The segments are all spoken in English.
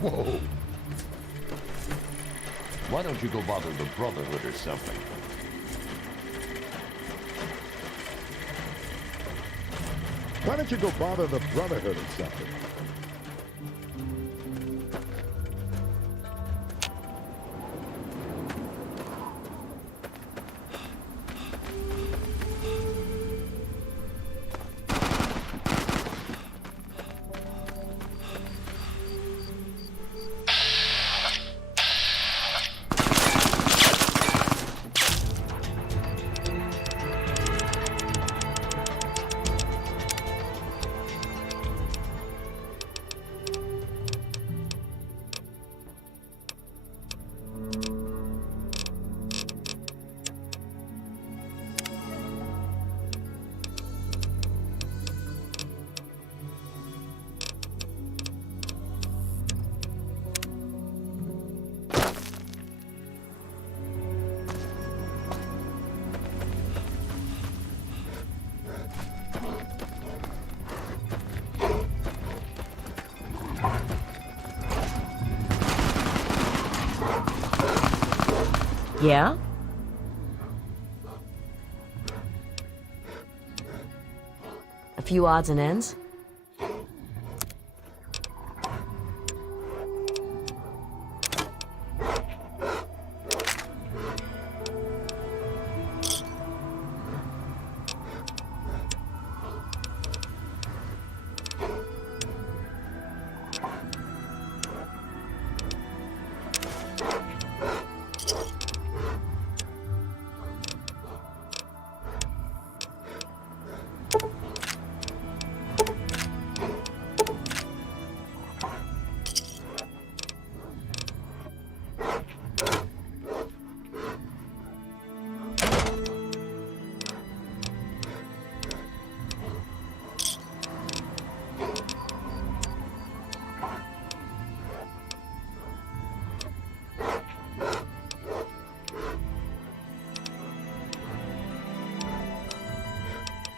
Whoa. Why don't you go bother the Brotherhood or something? Why don't you go bother the Brotherhood or something? Yeah? A few odds and ends?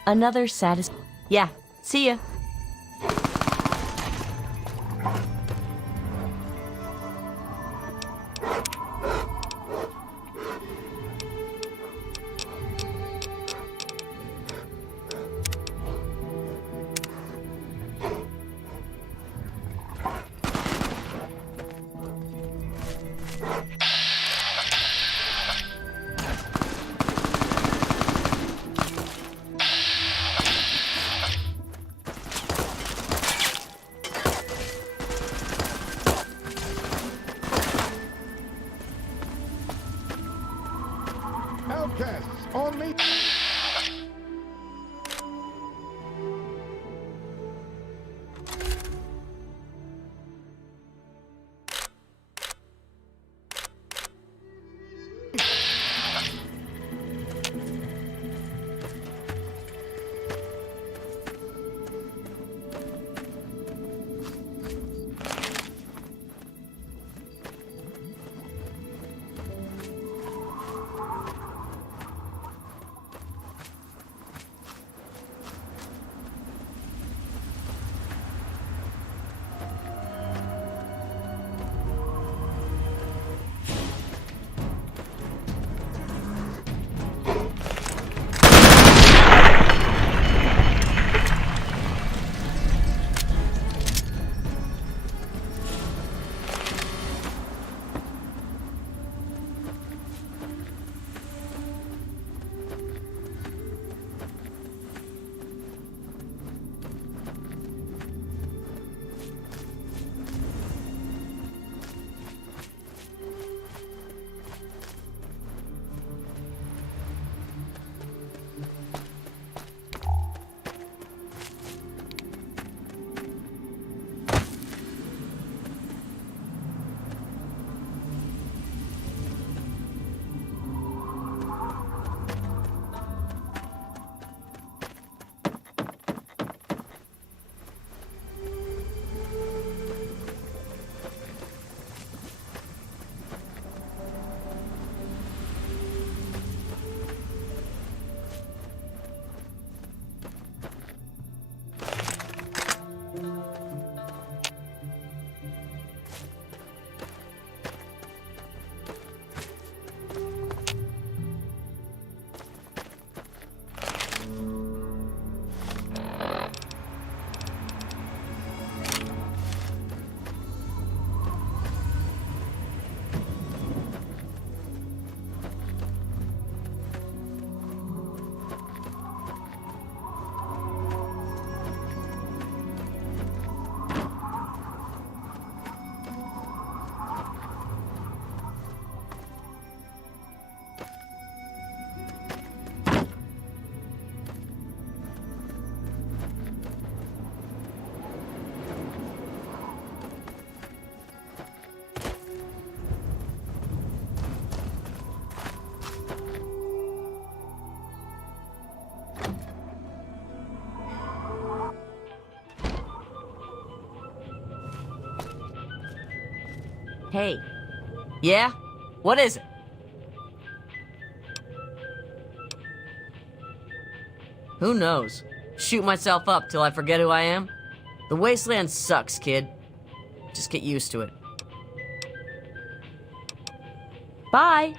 Another Yeah, see ya. Outcasts, on me! Hey. Yeah? What is it? Who knows? Shoot myself up till I forget who I am? The wasteland sucks, kid. Just get used to it. Bye!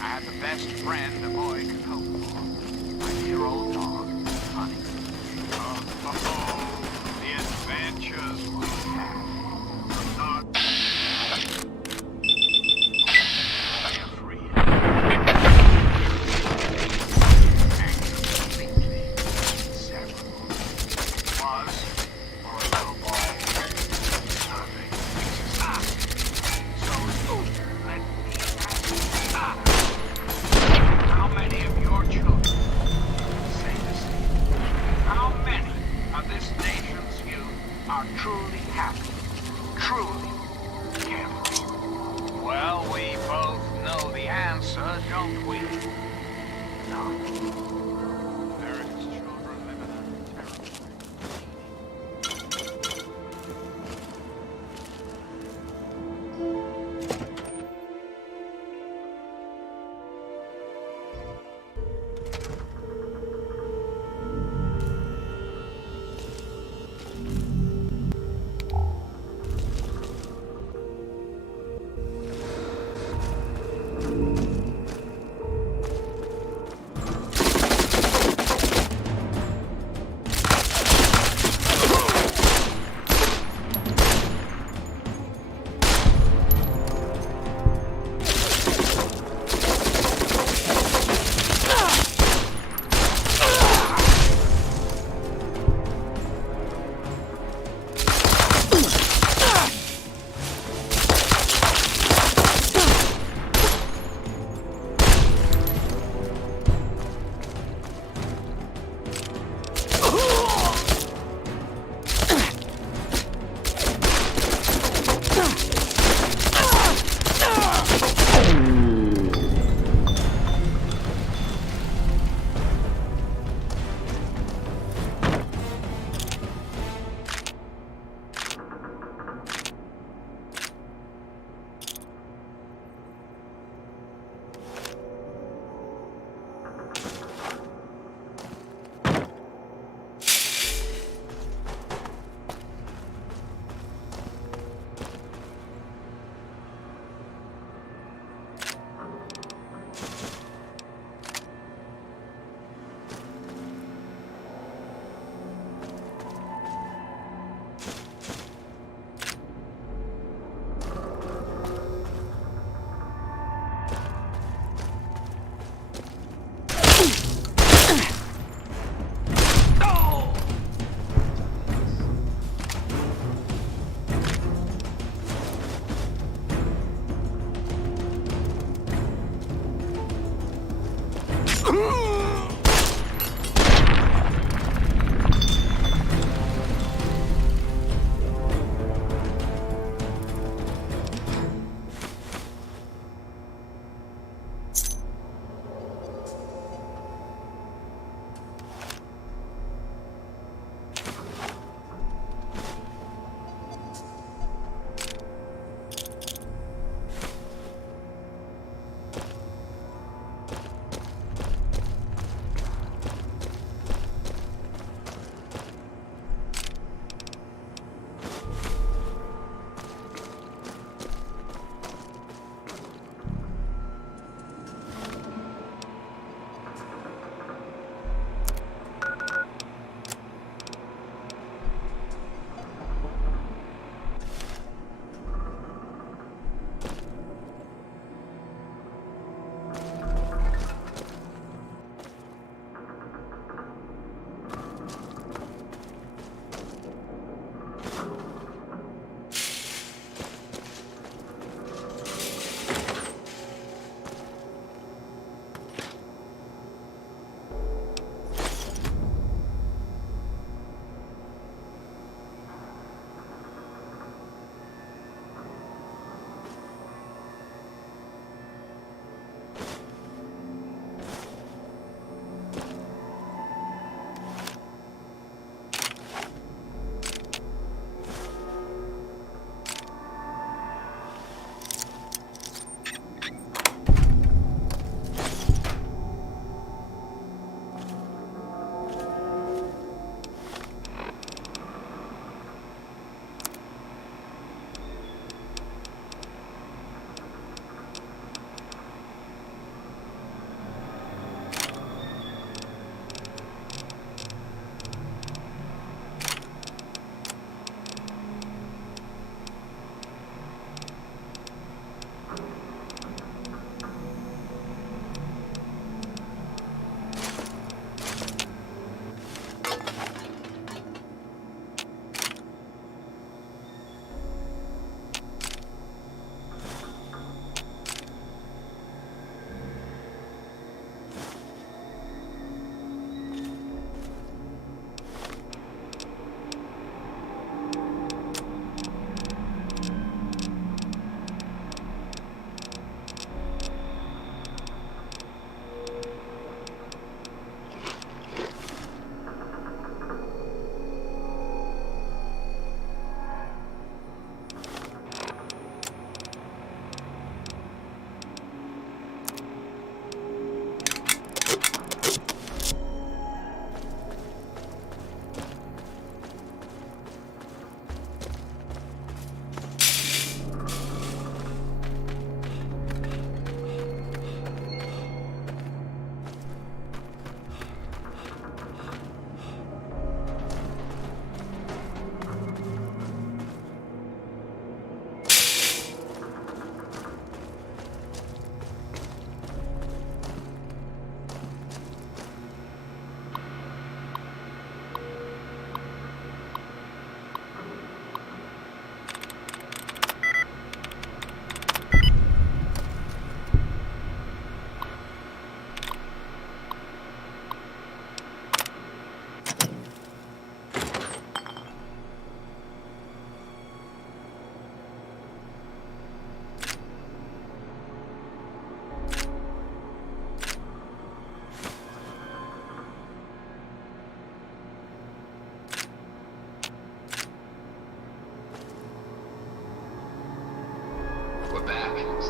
I had the best friend a boy could hope for. My dear old dog, Honey. The adventures we had. Not free. And completely inseparable. Was, for a little boy, perfect. So let me how many of your children say the same? How many of this nation's youth are truly happy, truly carefree? Well, we both know the answer, don't we? No. America's children live in a terrible way.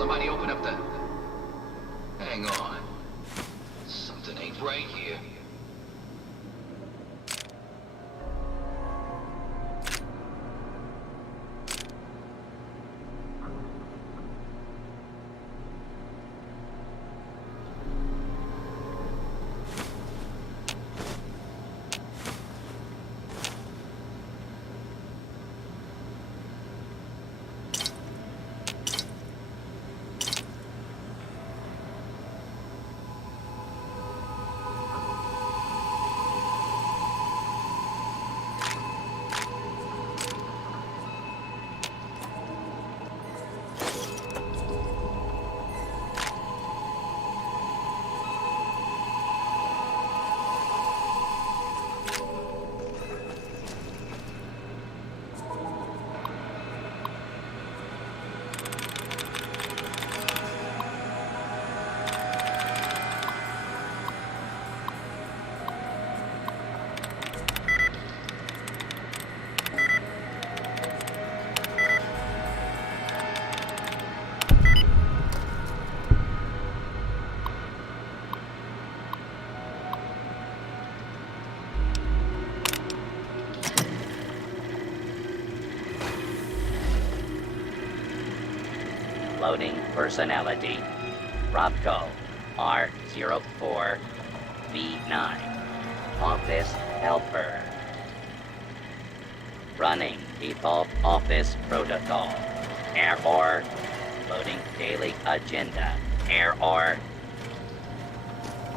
Somebody open up the... Hang on. Something ain't right here. Loading personality. Robco R04V9. Office helper. Running default office protocol. Error. Loading daily agenda. Error.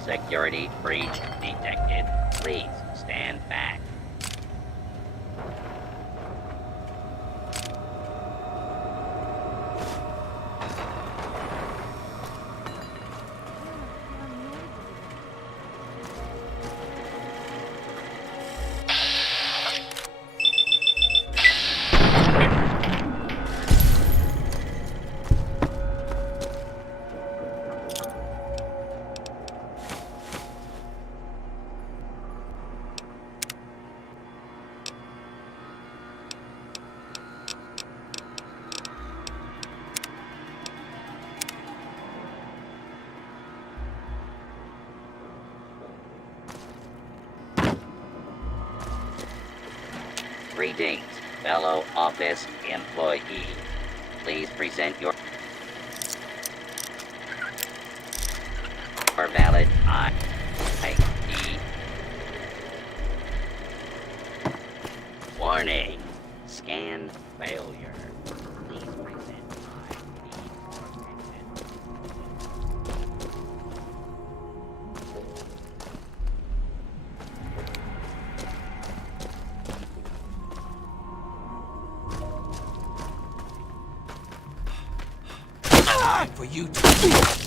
Security breach detected. Please stand back. Greetings, fellow office employee. Please present your valid ID. Warning, scan failure. Please present ID or exit. For you to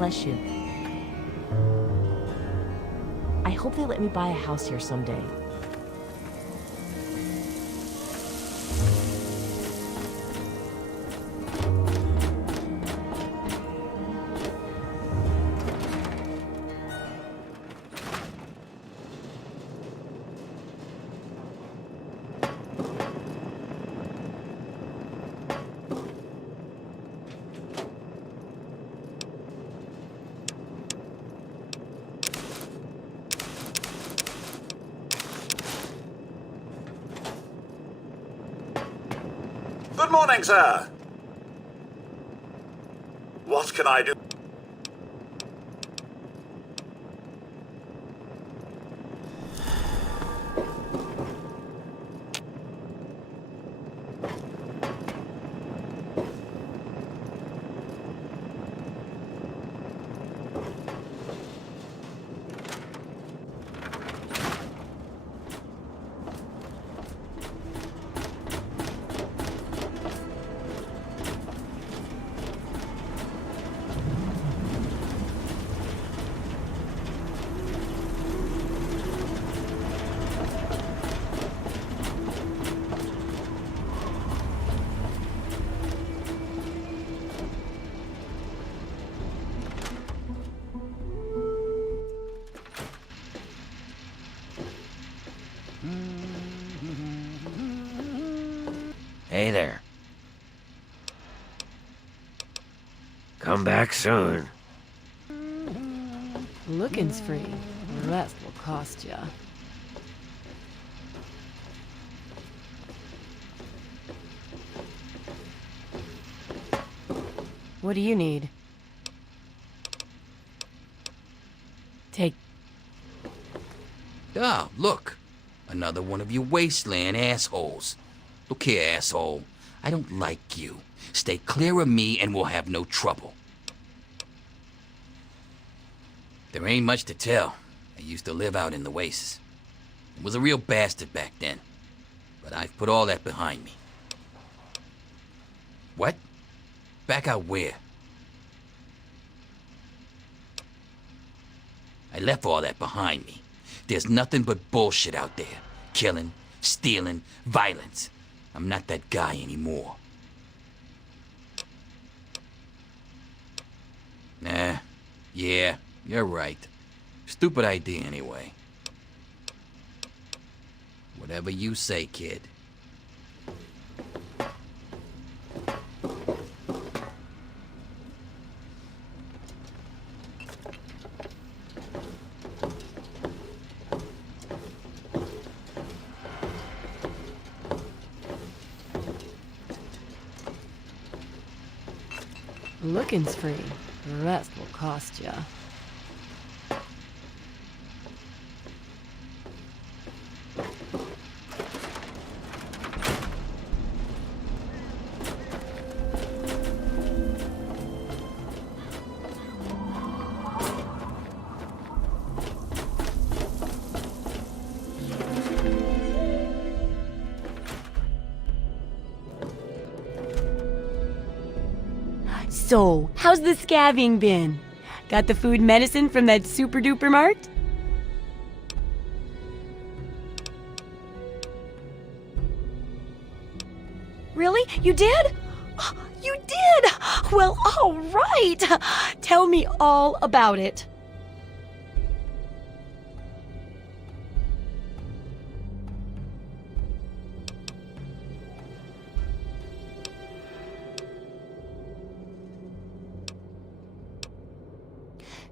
Bless you. I hope they let me buy a house here someday. Good morning, sir. What can I do? Hey there. Come back soon. Looking's free. The rest will cost ya. What do you need? Take... Ah, look. Another one of you wasteland assholes. Look here, asshole. I don't like you. Stay clear of me and we'll have no trouble. There ain't much to tell. I used to live out in the wastes. I was a real bastard back then. But I've put all that behind me. What? Back out where? I left all that behind me. There's nothing but bullshit out there. Killing, stealing, violence. I'm not that guy anymore. Nah, yeah, you're right. Stupid idea anyway. Whatever you say, kid. Looking's free. The rest will cost ya. So, how's the scabbing been? Got the food medicine from that super duper mart? Really? You did? You did! Well, all right! Tell me all about it.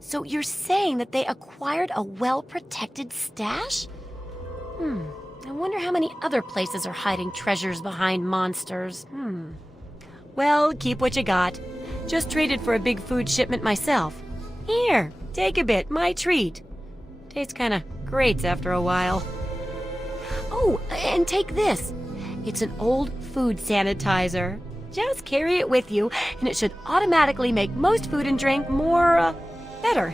So you're saying that they acquired a well-protected stash? I wonder how many other places are hiding treasures behind monsters. Well, keep what you got. Just traded for a big food shipment myself. Here, take a bit, my treat. Tastes kinda great after a while. Oh, and take this. It's an old food sanitizer. Just carry it with you, and it should automatically make most food and drink more, better.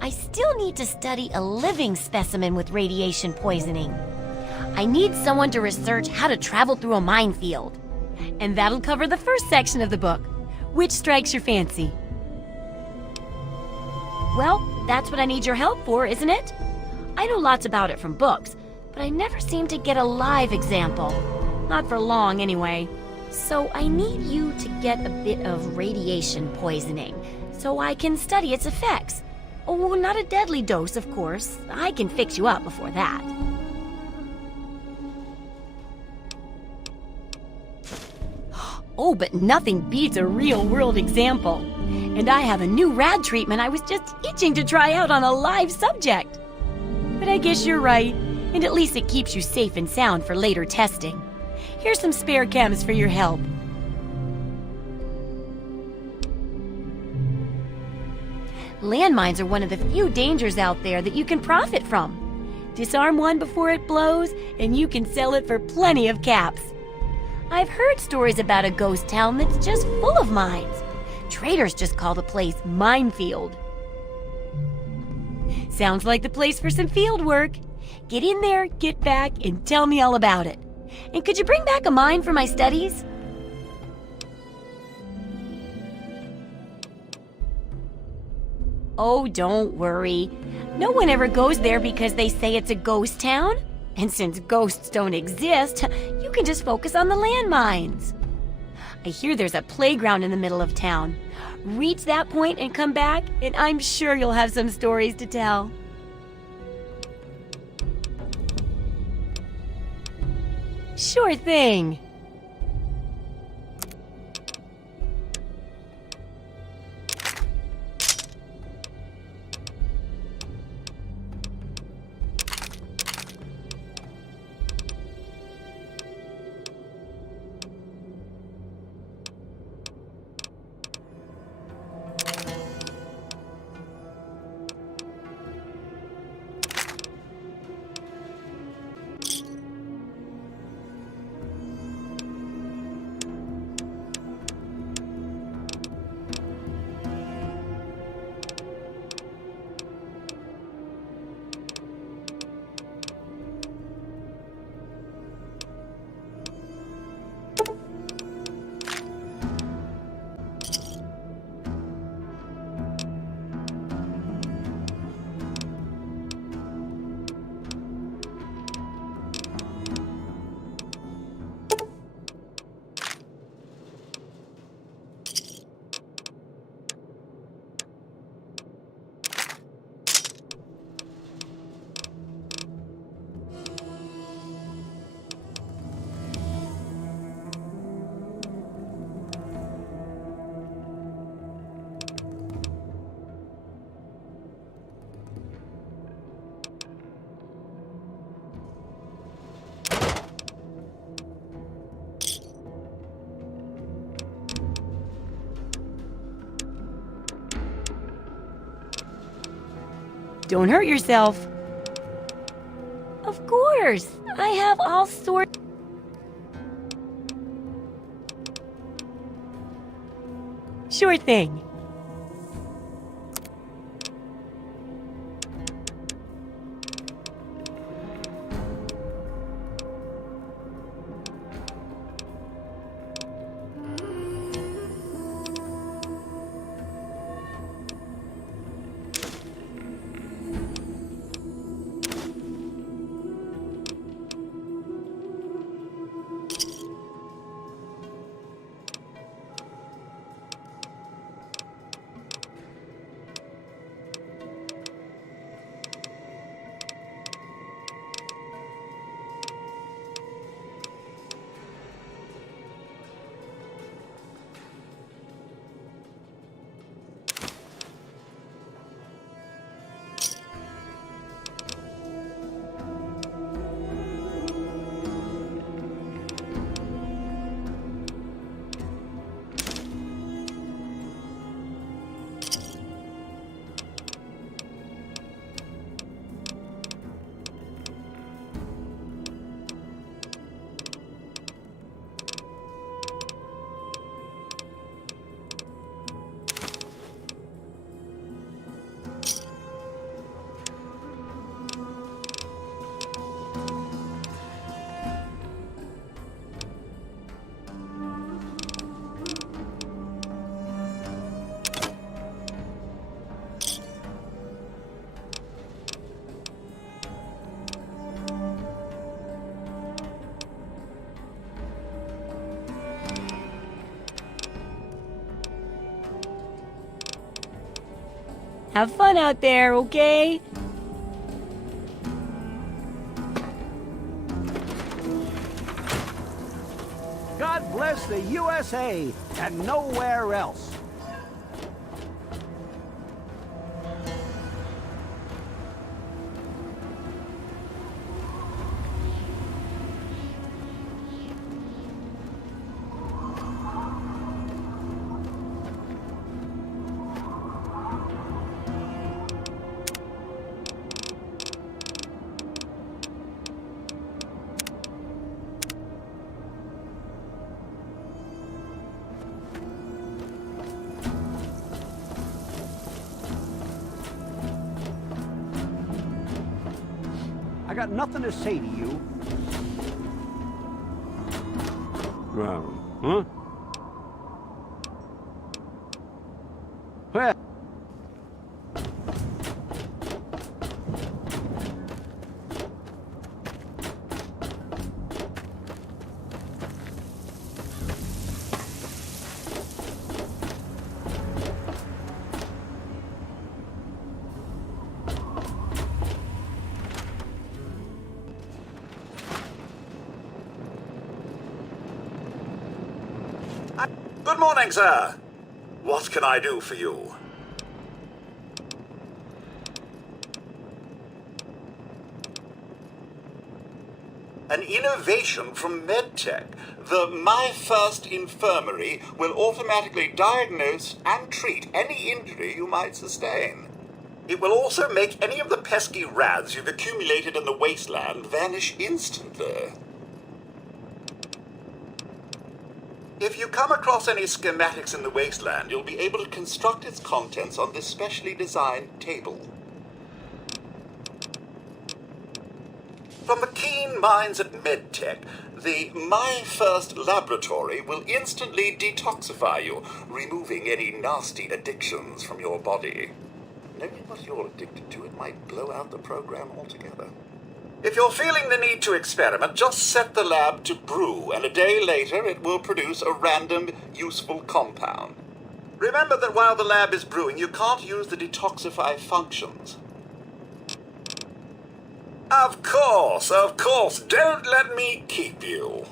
I still need to study a living specimen with radiation poisoning. I need someone to research how to travel through a minefield. And that'll cover the first section of the book. Which strikes your fancy? Well, that's what I need your help for, isn't it? I know lots about it from books, but I never seem to get a live example. Not for long, anyway. So I need you to get a bit of radiation poisoning, so I can study its effects. Oh, not a deadly dose, of course. I can fix you up before that. Oh, but nothing beats a real-world example. And I have a new rad treatment I was just itching to try out on a live subject. But I guess you're right, and at least it keeps you safe and sound for later testing. Here's some spare chems for your help. Landmines are one of the few dangers out there that you can profit from. Disarm one before it blows, and you can sell it for plenty of caps. I've heard stories about a ghost town that's just full of mines. Traders just call the place Minefield. Sounds like the place for some field work. Get in there, get back, and tell me all about it. And could you bring back a mine for my studies? Oh, don't worry. No one ever goes there because they say it's a ghost town. And since ghosts don't exist, you can just focus on the landmines. I hear there's a playground in the middle of town. Reach that point and come back, and I'm sure you'll have some stories to tell. Sure thing. Don't hurt yourself. Of course. I have all sorts. Sure thing. Have fun out there, okay? God bless the USA and nowhere else. I got nothing to say to you. Huh? Well. Good morning, sir. What can I do for you? An innovation from MedTech. The My First Infirmary will automatically diagnose and treat any injury you might sustain. It will also make any of the pesky rads you've accumulated in the wasteland vanish instantly. If you come across any schematics in the wasteland, you'll be able to construct its contents on this specially designed table. From the keen minds at MedTech, the My First Laboratory will instantly detoxify you, removing any nasty addictions from your body. Knowing what you're addicted to, it might blow out the program altogether. If you're feeling the need to experiment, just set the lab to brew, and a day later it will produce a random, useful compound. Remember that while the lab is brewing, you can't use the detoxify functions. Of course, don't let me keep you.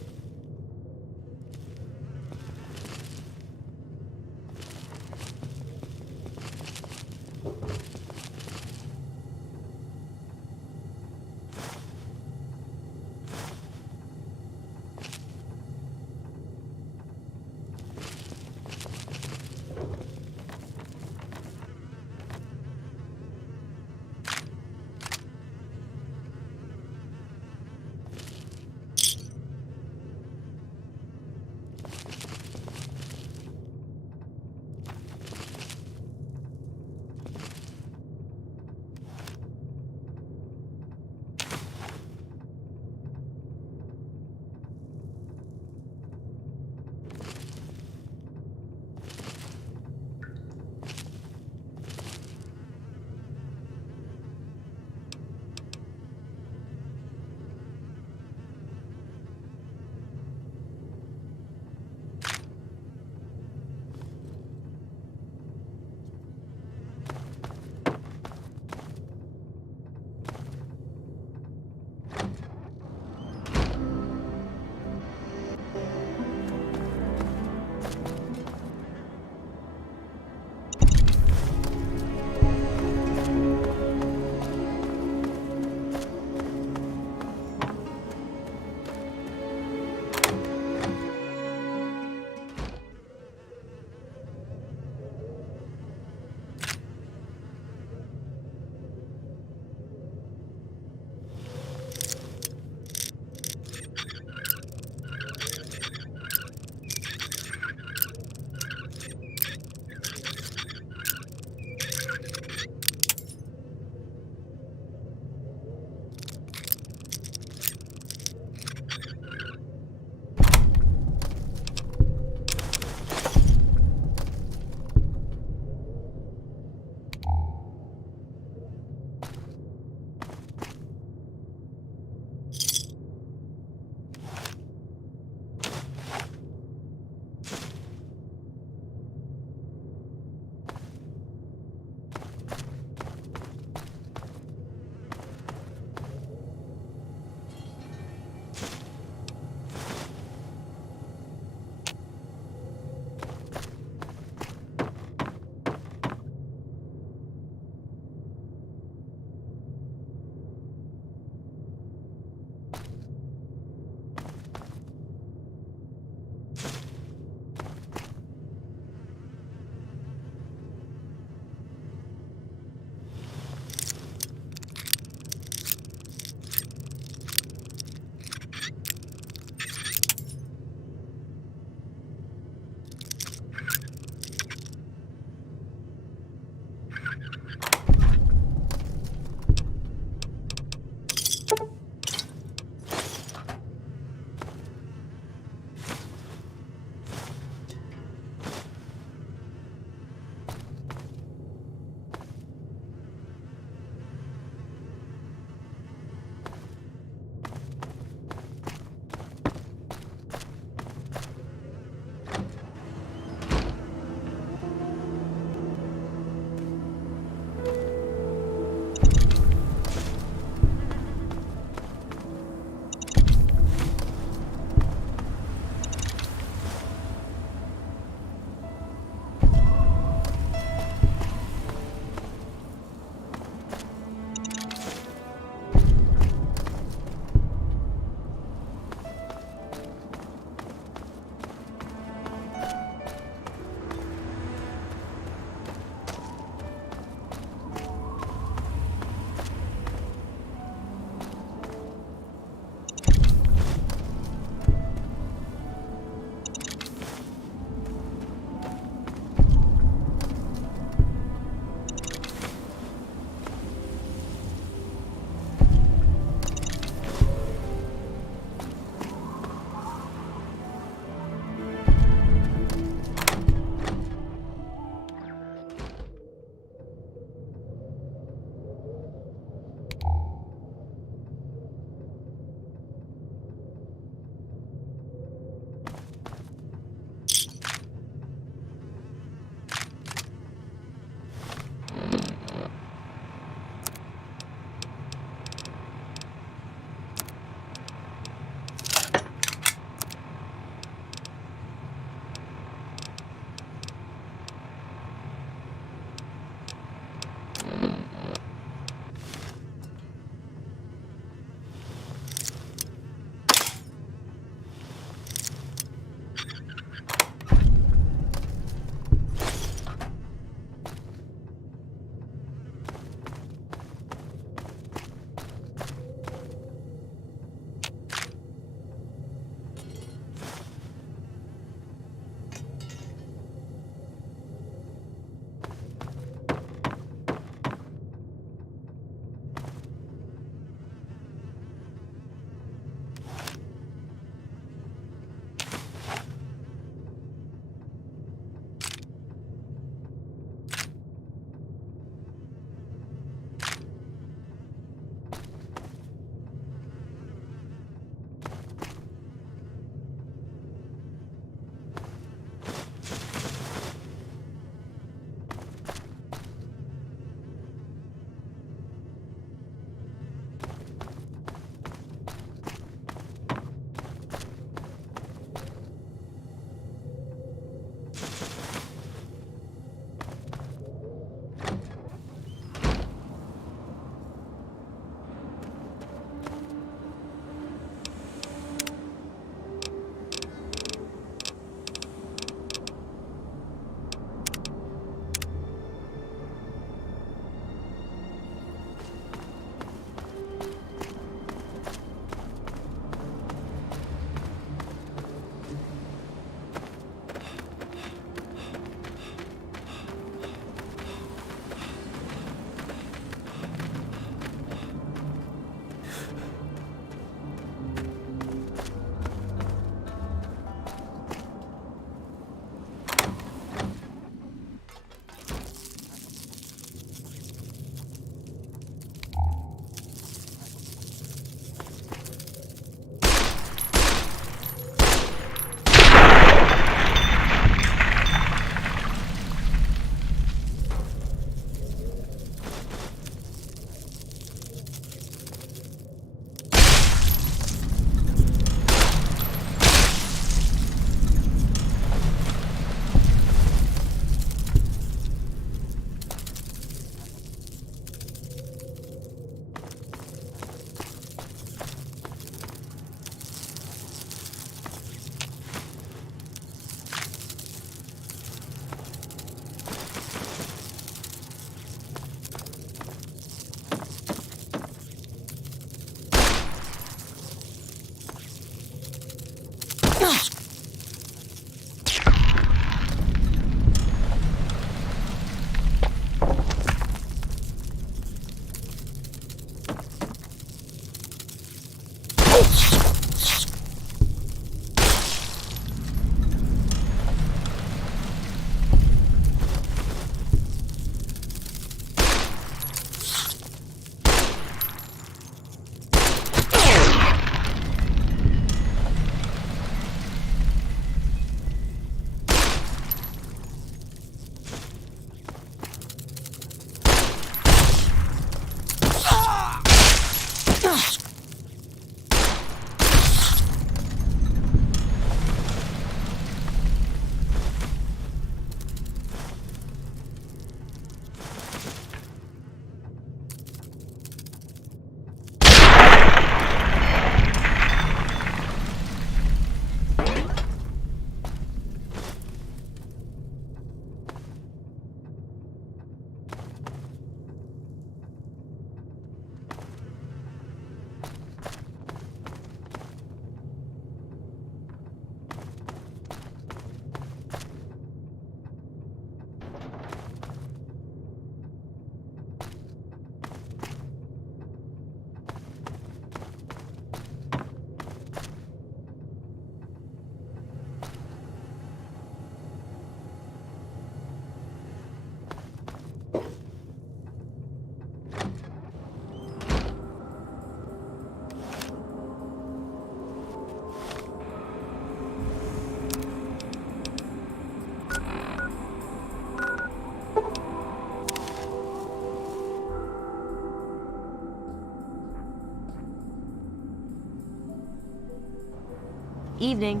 Evening.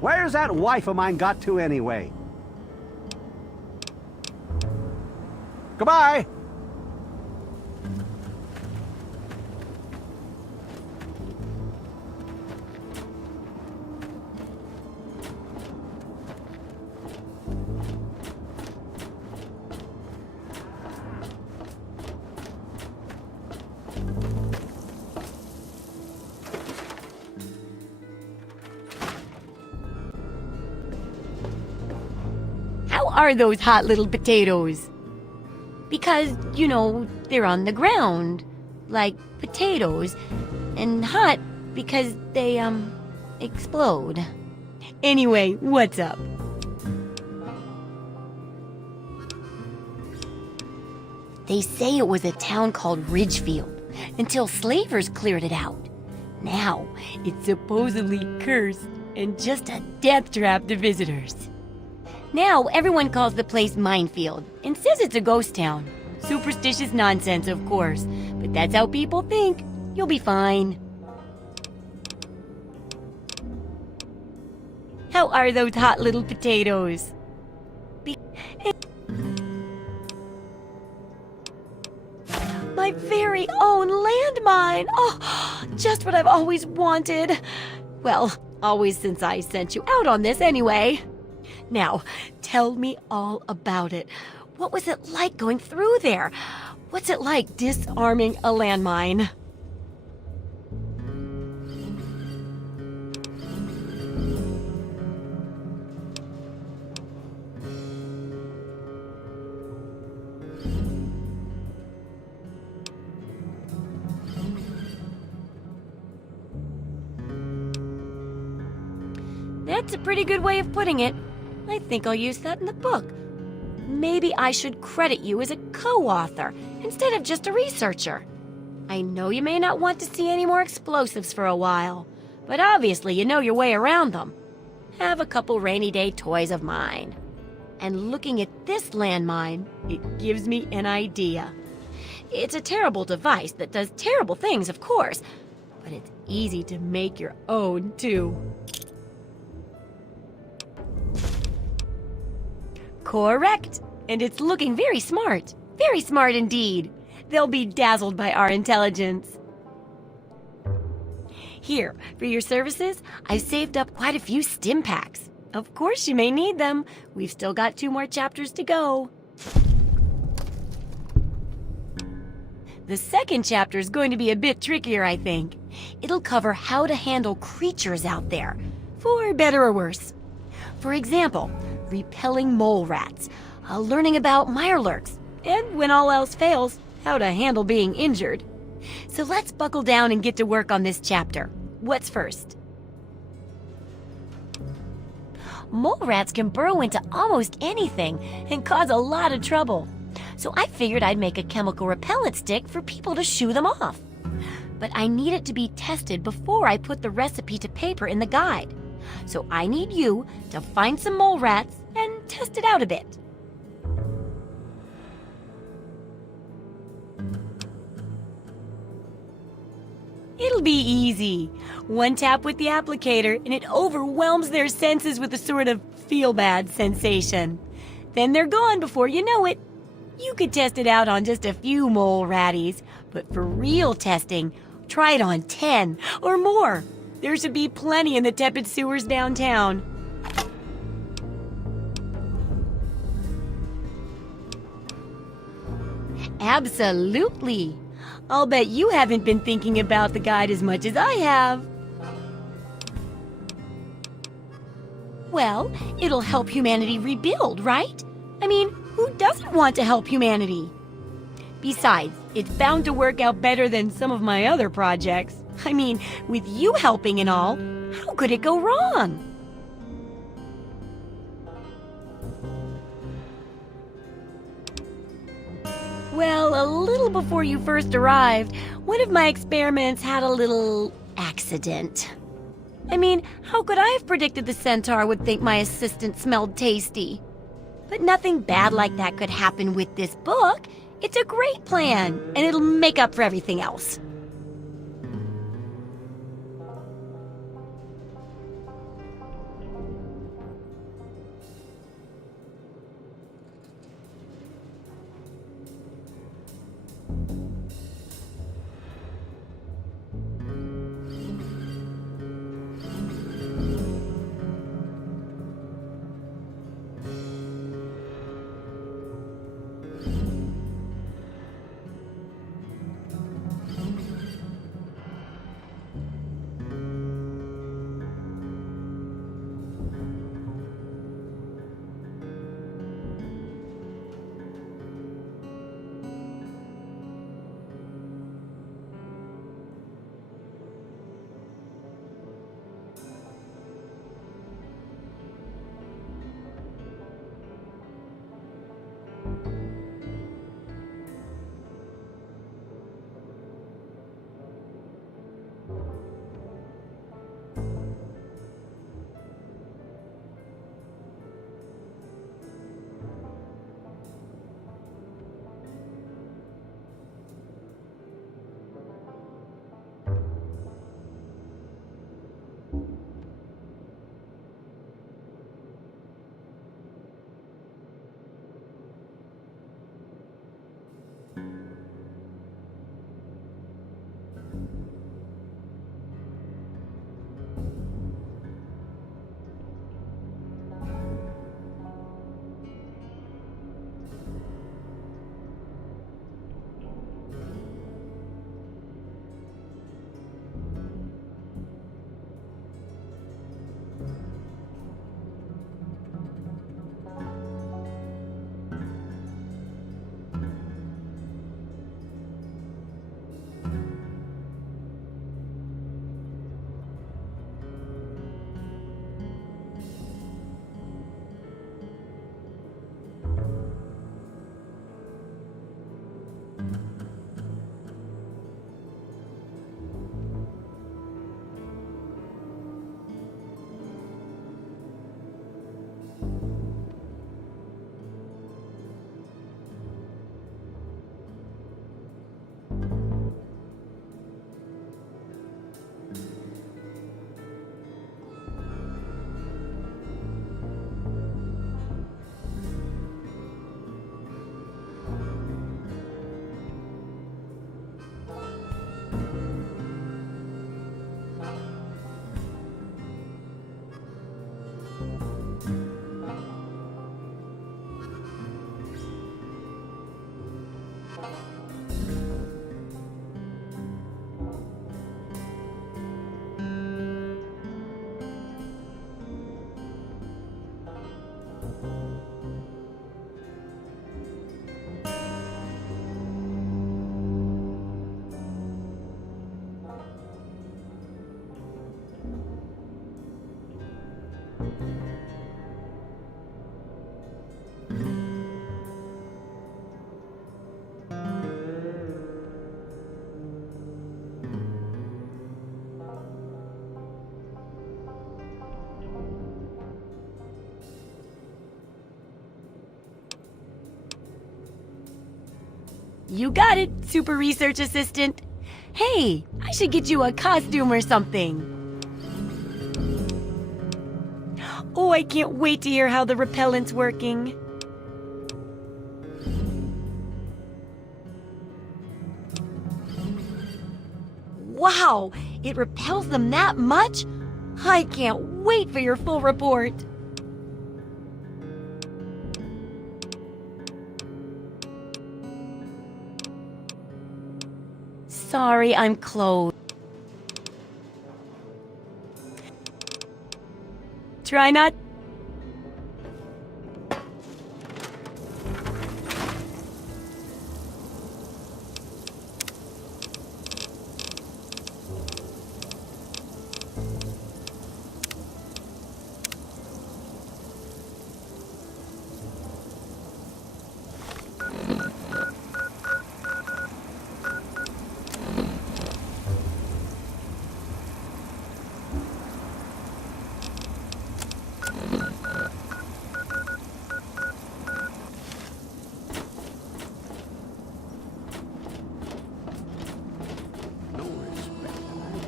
Where's that wife of mine got to anyway? Goodbye! How are those hot little potatoes? Because, you know, they're on the ground, like potatoes, and hot because they, explode. Anyway, what's up? They say it was a town called Ridgefield until slavers cleared it out. Now, it's supposedly cursed and just a death trap to visitors. Now, everyone calls the place Minefield and says it's a ghost town. Superstitious nonsense, of course, but that's how people think. You'll be fine. How are those hot little potatoes? My very own landmine! Oh, just what I've always wanted. Well, always since I sent you out on this anyway. Now, tell me all about it. What was it like going through there? What's it like disarming a landmine? That's a pretty good way of putting it. I think I'll use that in the book. Maybe I should credit you as a co-author instead of just a researcher. I know you may not want to see any more explosives for a while, but obviously you know your way around them. Have a couple rainy day toys of mine. And looking at this landmine, it gives me an idea. It's a terrible device that does terrible things, of course, but it's easy to make your own, too. Correct. And it's looking very smart. Very smart indeed. They'll be dazzled by our intelligence. Here, for your services, I've saved up quite a few stim packs. Of course you may need them. We've still got 2 more chapters to go. The second chapter is going to be a bit trickier, I think. It'll cover how to handle creatures out there, for better or worse. For example, repelling mole rats, learning about mirelurks, and when all else fails, how to handle being injured. So let's buckle down and get to work on this chapter. What's first? Mole rats can burrow into almost anything and cause a lot of trouble. So I figured I'd make a chemical repellent stick for people to shoo them off. But I need it to be tested before I put the recipe to paper in the guide. So I need you to find some mole rats and test it out a bit. It'll be easy. One tap with the applicator and it overwhelms their senses with a sort of feel-bad sensation. Then they're gone before you know it. You could test it out on just a few mole ratties, but for real testing, try it on 10 or more. There should be plenty in the tepid sewers downtown. Absolutely. I'll bet you haven't been thinking about the guide as much as I have. Well, it'll help humanity rebuild, right? I mean, who doesn't want to help humanity? Besides, it's bound to work out better than some of my other projects. I mean, with you helping and all, how could it go wrong? Well, a little before you first arrived, one of my experiments had a little accident. I mean, how could I have predicted the centaur would think my assistant smelled tasty? But nothing bad like that could happen with this book. It's a great plan, and it'll make up for everything else. You got it, Super Research Assistant. Hey, I should get you a costume or something. Oh, I can't wait to hear how the repellent's working. Wow, it repels them that much? I can't wait for your full report. Sorry, I'm closed. Try not.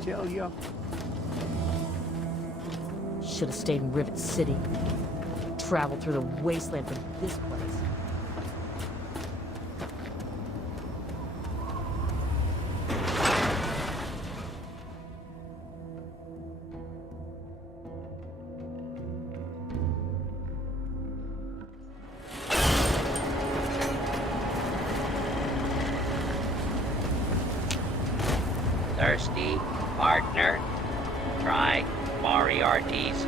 Tell ya. Should have stayed in Rivet City. Traveled through the wasteland from this place. partner. Try Moriarty's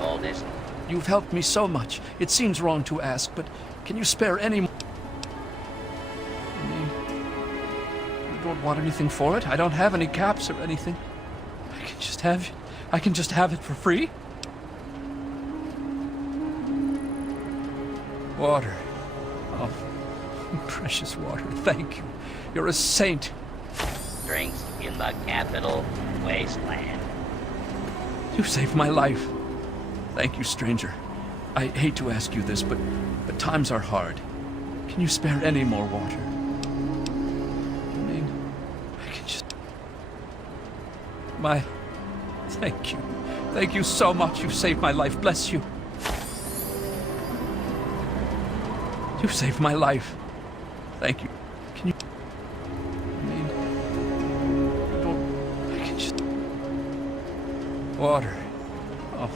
oldest. You've helped me so much. It seems wrong to ask, but can you spare any more? I mean, you don't want anything for it? I don't have any caps or anything. I can just have it for free? Water. Oh, precious water. Thank you. You're a saint. Drinks in the capital wasteland. You saved my life. Thank you, stranger. I hate to ask you this, but times are hard. Can you spare any more water? I mean, I can just... Thank you. Thank you so much. You saved my life. Bless you. You saved my life. Thank you. Can you... I mean... I can just... Water. Oh.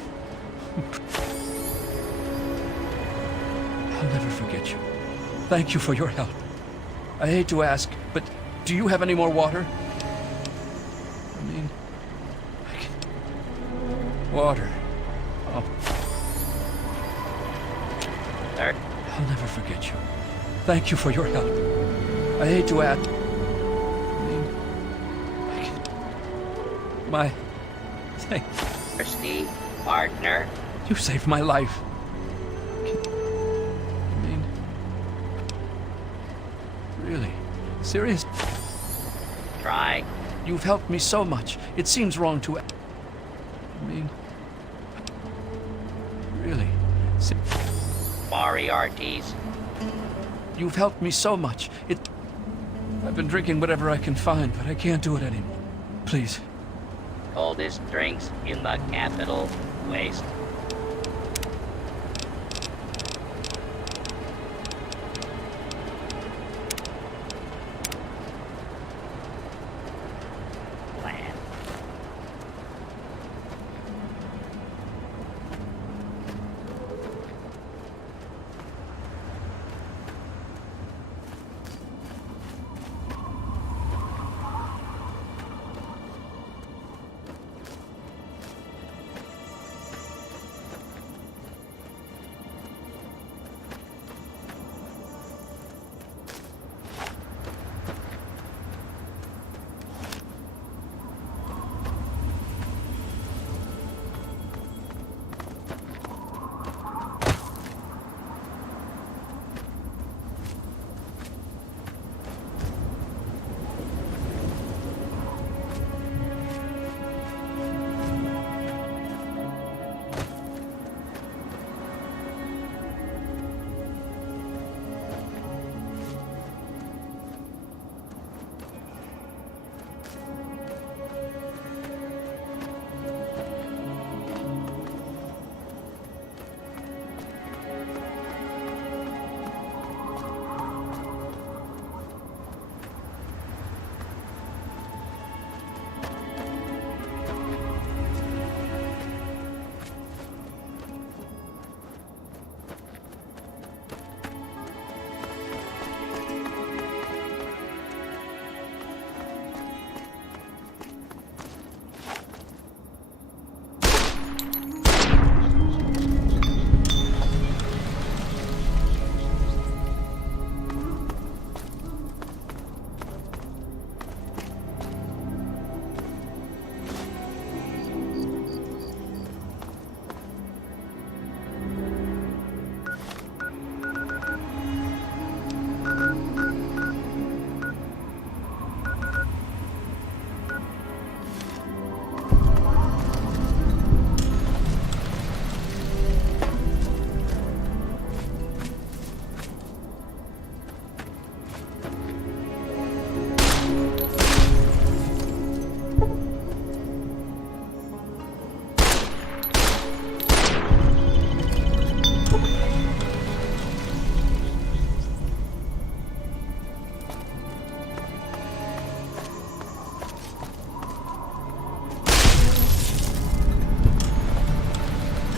I'll never forget you. Thank you for your help. I hate to ask, but do you have any more water? I mean... I can... Water. Oh. Third. I'll never forget you. Thank you for your help. I hate to ask. I mean, I can... Thank you. Thirsty partner. You saved my life. I mean... Really? Serious? Try. You've helped me so much. It seems wrong to... I mean... Really? Moriarty's. You've helped me so much. I've been drinking whatever I can find, but I can't do it anymore. Please. Coldest drinks in the capital waste. Land.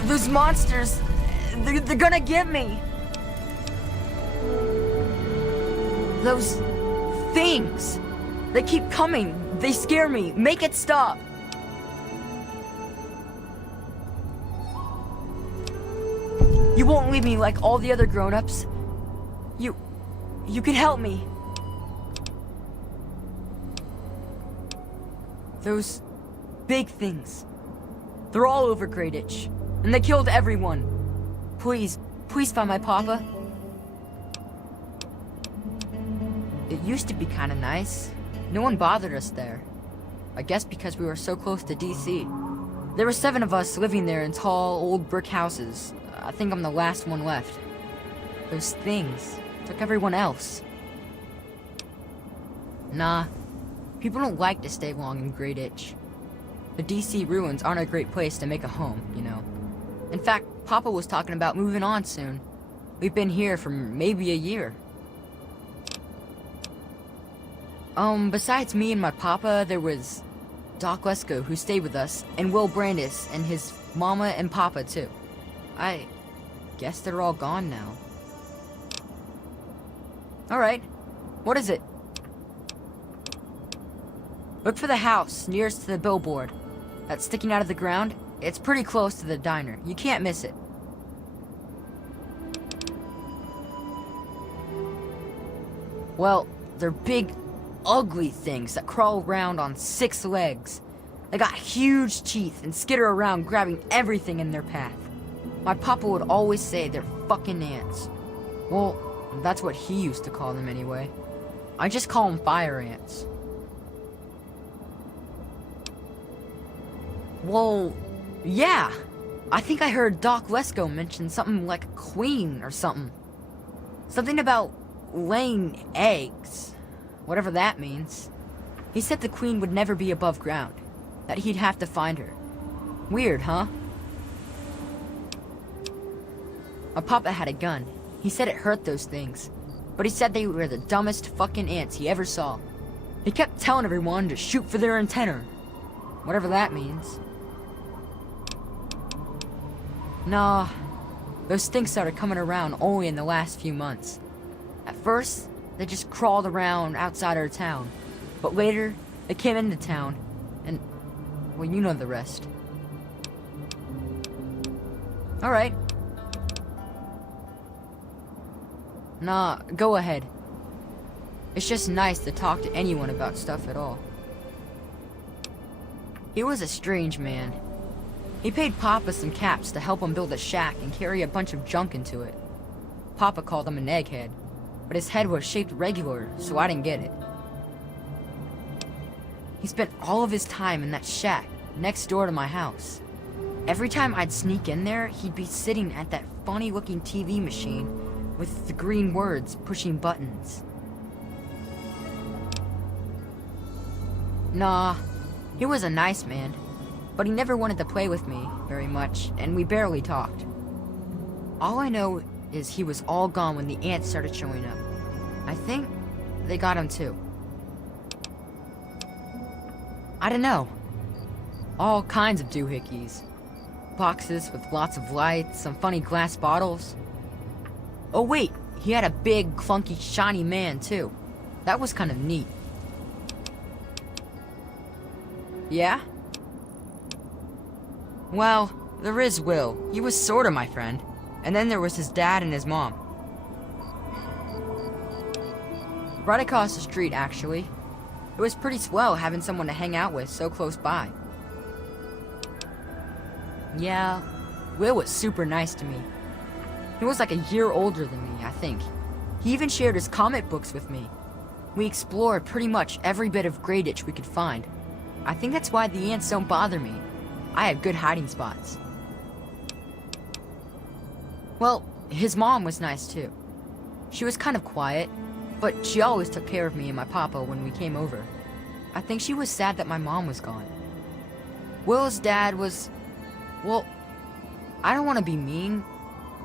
Those monsters, they're gonna get me. Those things. They keep coming. They scare me. Make it stop. You won't leave me like all the other grown-ups. You can help me. Those big things. They're all over Grayditch. And they killed everyone. Please find my papa. It used to be kinda nice. No one bothered us there. I guess because we were so close to DC. There were 7 of us living there in tall, old brick houses. I think I'm the last one left. Those things took everyone else. Nah, people don't like to stay long in Grayditch. The DC ruins aren't a great place to make a home, you know. In fact, Papa was talking about moving on soon. We've been here for maybe a year. Besides me and my papa, there was Doc Lesko, who stayed with us, and Will Brandis, and his mama and papa, too. I guess they're all gone now. Alright, what is it? Look for the house nearest to the billboard. That's sticking out of the ground. It's pretty close to the diner. You can't miss it. Well, they're big, ugly things that crawl around on 6 legs. They got huge teeth and skitter around grabbing everything in their path. My papa would always say they're fucking ants. Well, that's what he used to call them anyway. I just call them fire ants. Well, yeah. I think I heard Doc Lesko mention something like a queen or something. Something about laying eggs. Whatever that means. He said the queen would never be above ground. That he'd have to find her. Weird, huh? My papa had a gun. He said it hurt those things. But he said they were the dumbest fucking ants he ever saw. He kept telling everyone to shoot for their antenna. Whatever that means. Nah, those things started coming around only in the last few months. At first, they just crawled around outside our town. But later, they came into town, and, well, you know the rest. Alright. Nah, go ahead. It's just nice to talk to anyone about stuff at all. He was a strange man. He paid Papa some caps to help him build a shack and carry a bunch of junk into it. Papa called him an egghead, but his head was shaped regular, so I didn't get it. He spent all of his time in that shack, next door to my house. Every time I'd sneak in there, he'd be sitting at that funny-looking TV machine with the green words pushing buttons. Nah, he was a nice man, but he never wanted to play with me very much, and we barely talked. All I know is he was all gone when the ants started showing up. I think they got him too. I don't know. All kinds of doohickeys. Boxes with lots of lights, some funny glass bottles. Oh wait, he had a big, clunky, shiny man too. That was kind of neat. Yeah? Well, there is Will. He was sorta my friend. And then there was his dad and his mom. Right across the street, actually. It was pretty swell having someone to hang out with so close by. Yeah, Will was super nice to me. He was like a year older than me, I think. He even shared his comic books with me. We explored pretty much every bit of Grayditch we could find. I think that's why the ants don't bother me. I have good hiding spots. Well, his mom was nice too. She was kind of quiet, but she always took care of me and my papa when we came over. I think she was sad that my mom was gone. Will's dad was... well, I don't want to be mean,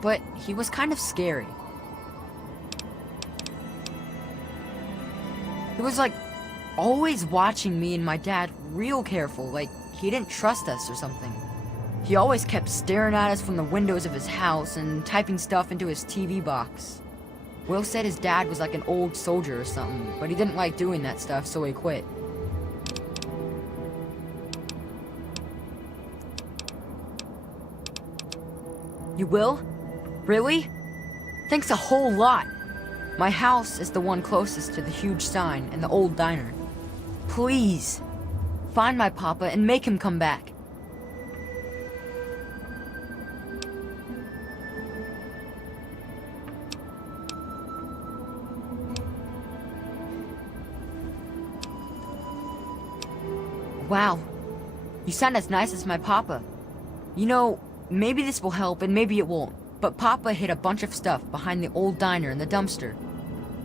but he was kind of scary. He was like, always watching me and my dad real careful, like he didn't trust us or something. He always kept staring at us from the windows of his house and typing stuff into his TV box. Will said his dad was like an old soldier or something, but he didn't like doing that stuff, so he quit. You will? Really? Thanks a whole lot. My house is the one closest to the huge sign and the old diner. Please, find my papa and make him come back. Wow, you sound as nice as my papa. You know, maybe this will help and maybe it won't, but Papa hid a bunch of stuff behind the old diner in the dumpster.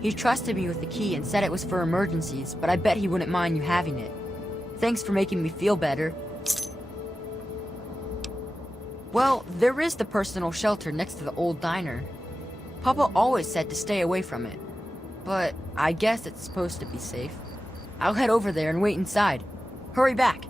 He trusted me with the key and said it was for emergencies, but I bet he wouldn't mind you having it. Thanks for making me feel better. Well, there is the personal shelter next to the old diner. Papa always said to stay away from it, but I guess it's supposed to be safe. I'll head over there and wait inside. Hurry back.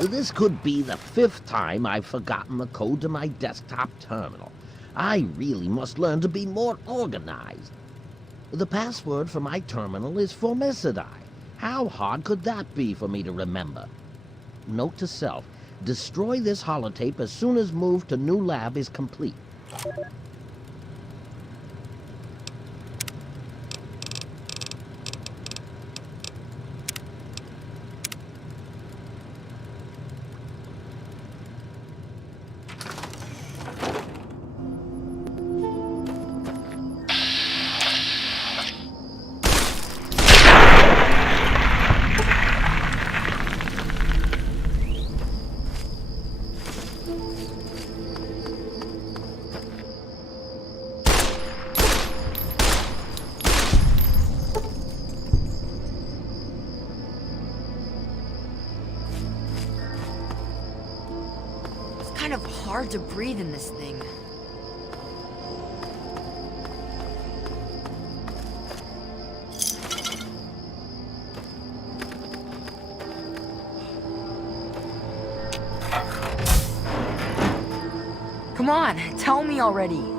This could be the 5th time I've forgotten the code to my desktop terminal. I really must learn to be more organized. The password for my terminal is Formicidae. How hard could that be for me to remember? Note to self, destroy this holotape as soon as move to new lab is complete. hard to breathe in this thing. Come on, tell me already.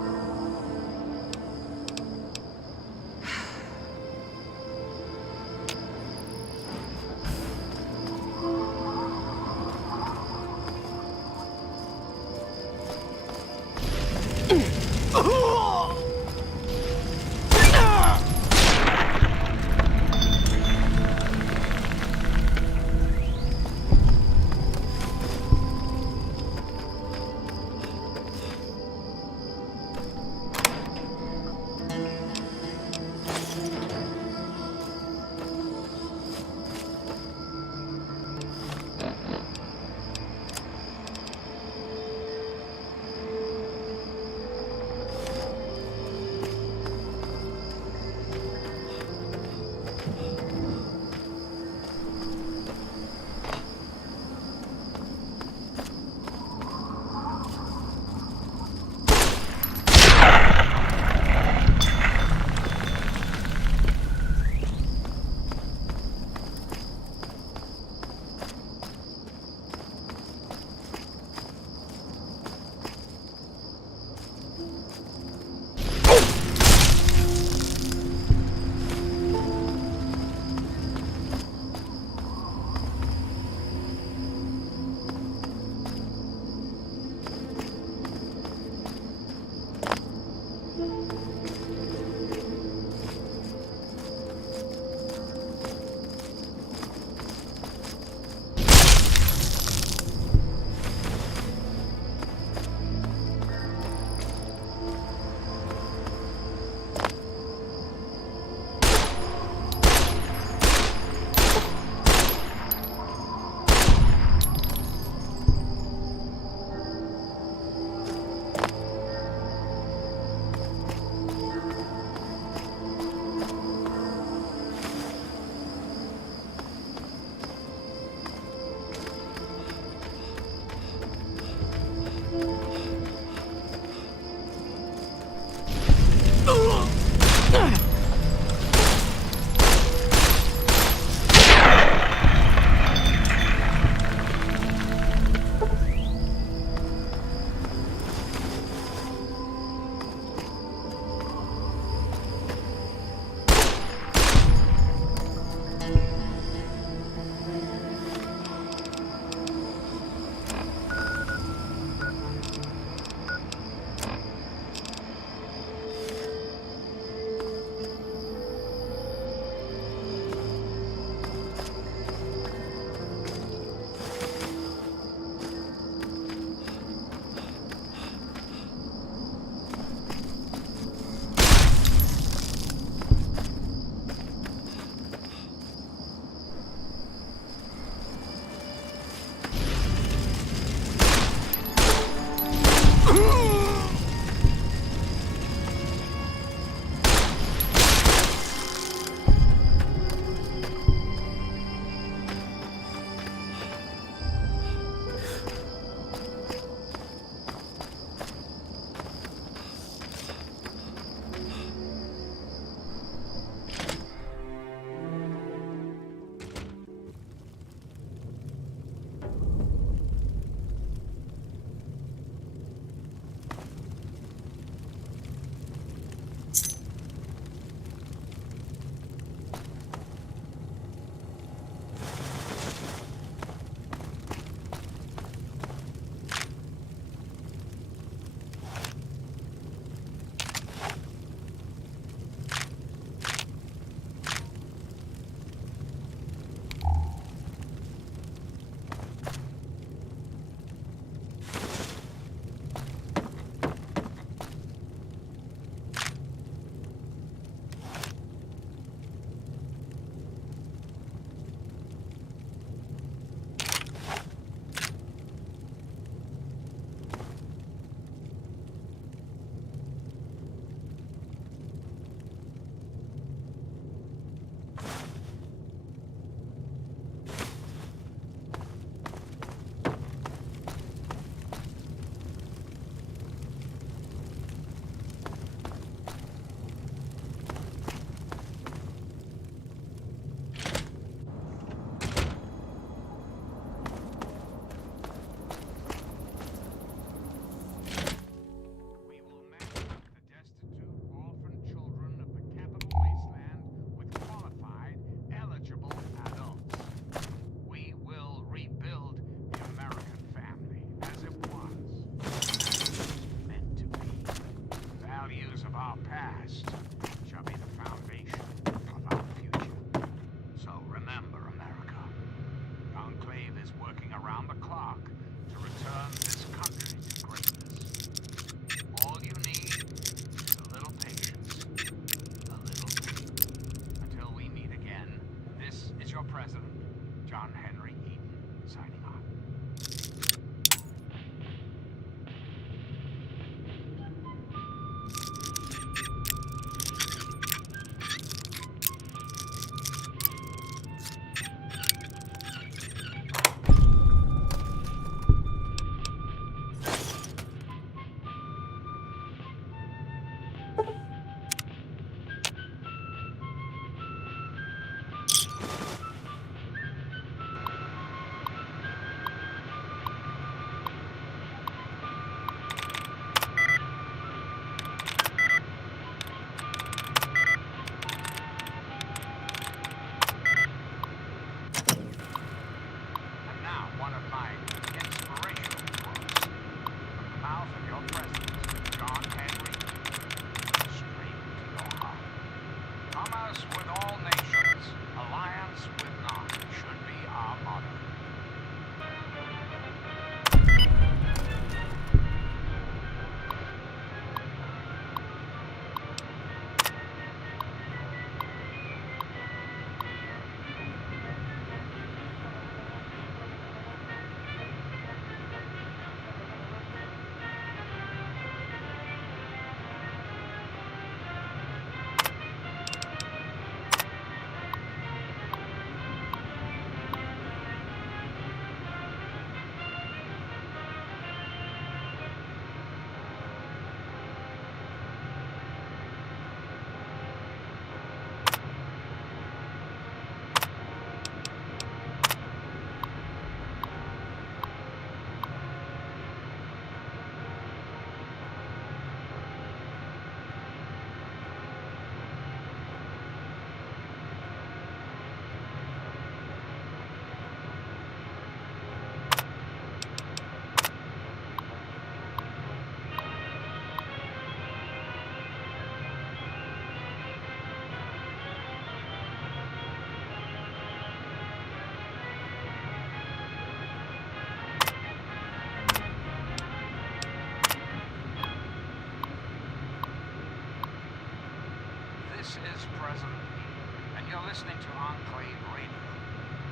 This is President Lee, and you're listening to Enclave Radio,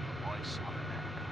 the voice of America.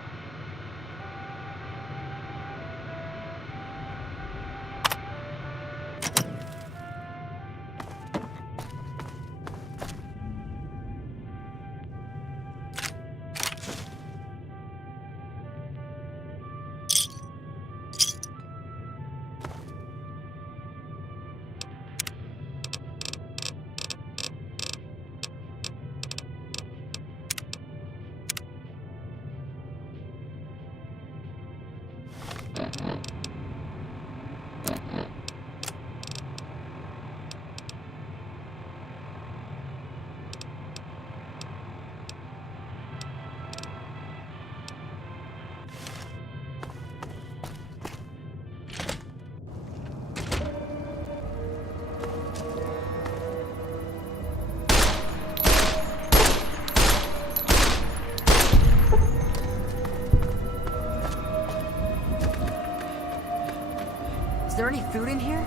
Is there any food in here?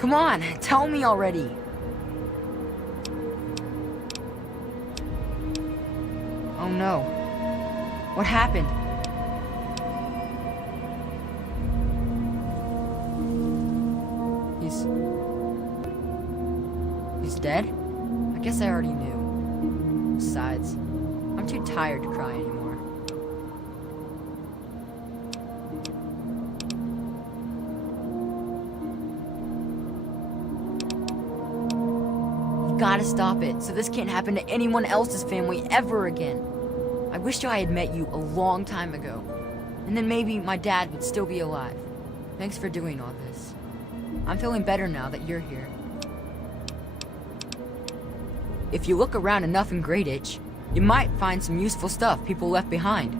Come on, tell me already. Oh no. What happened? He's dead? I guess I already knew. Besides, I'm too tired to cry anymore. Gotta stop it, so this can't happen to anyone else's family ever again. I wish I had met you a long time ago, and then maybe my dad would still be alive. Thanks for doing all this. I'm feeling better now that you're here. If you look around enough in Grayditch, you might find some useful stuff people left behind.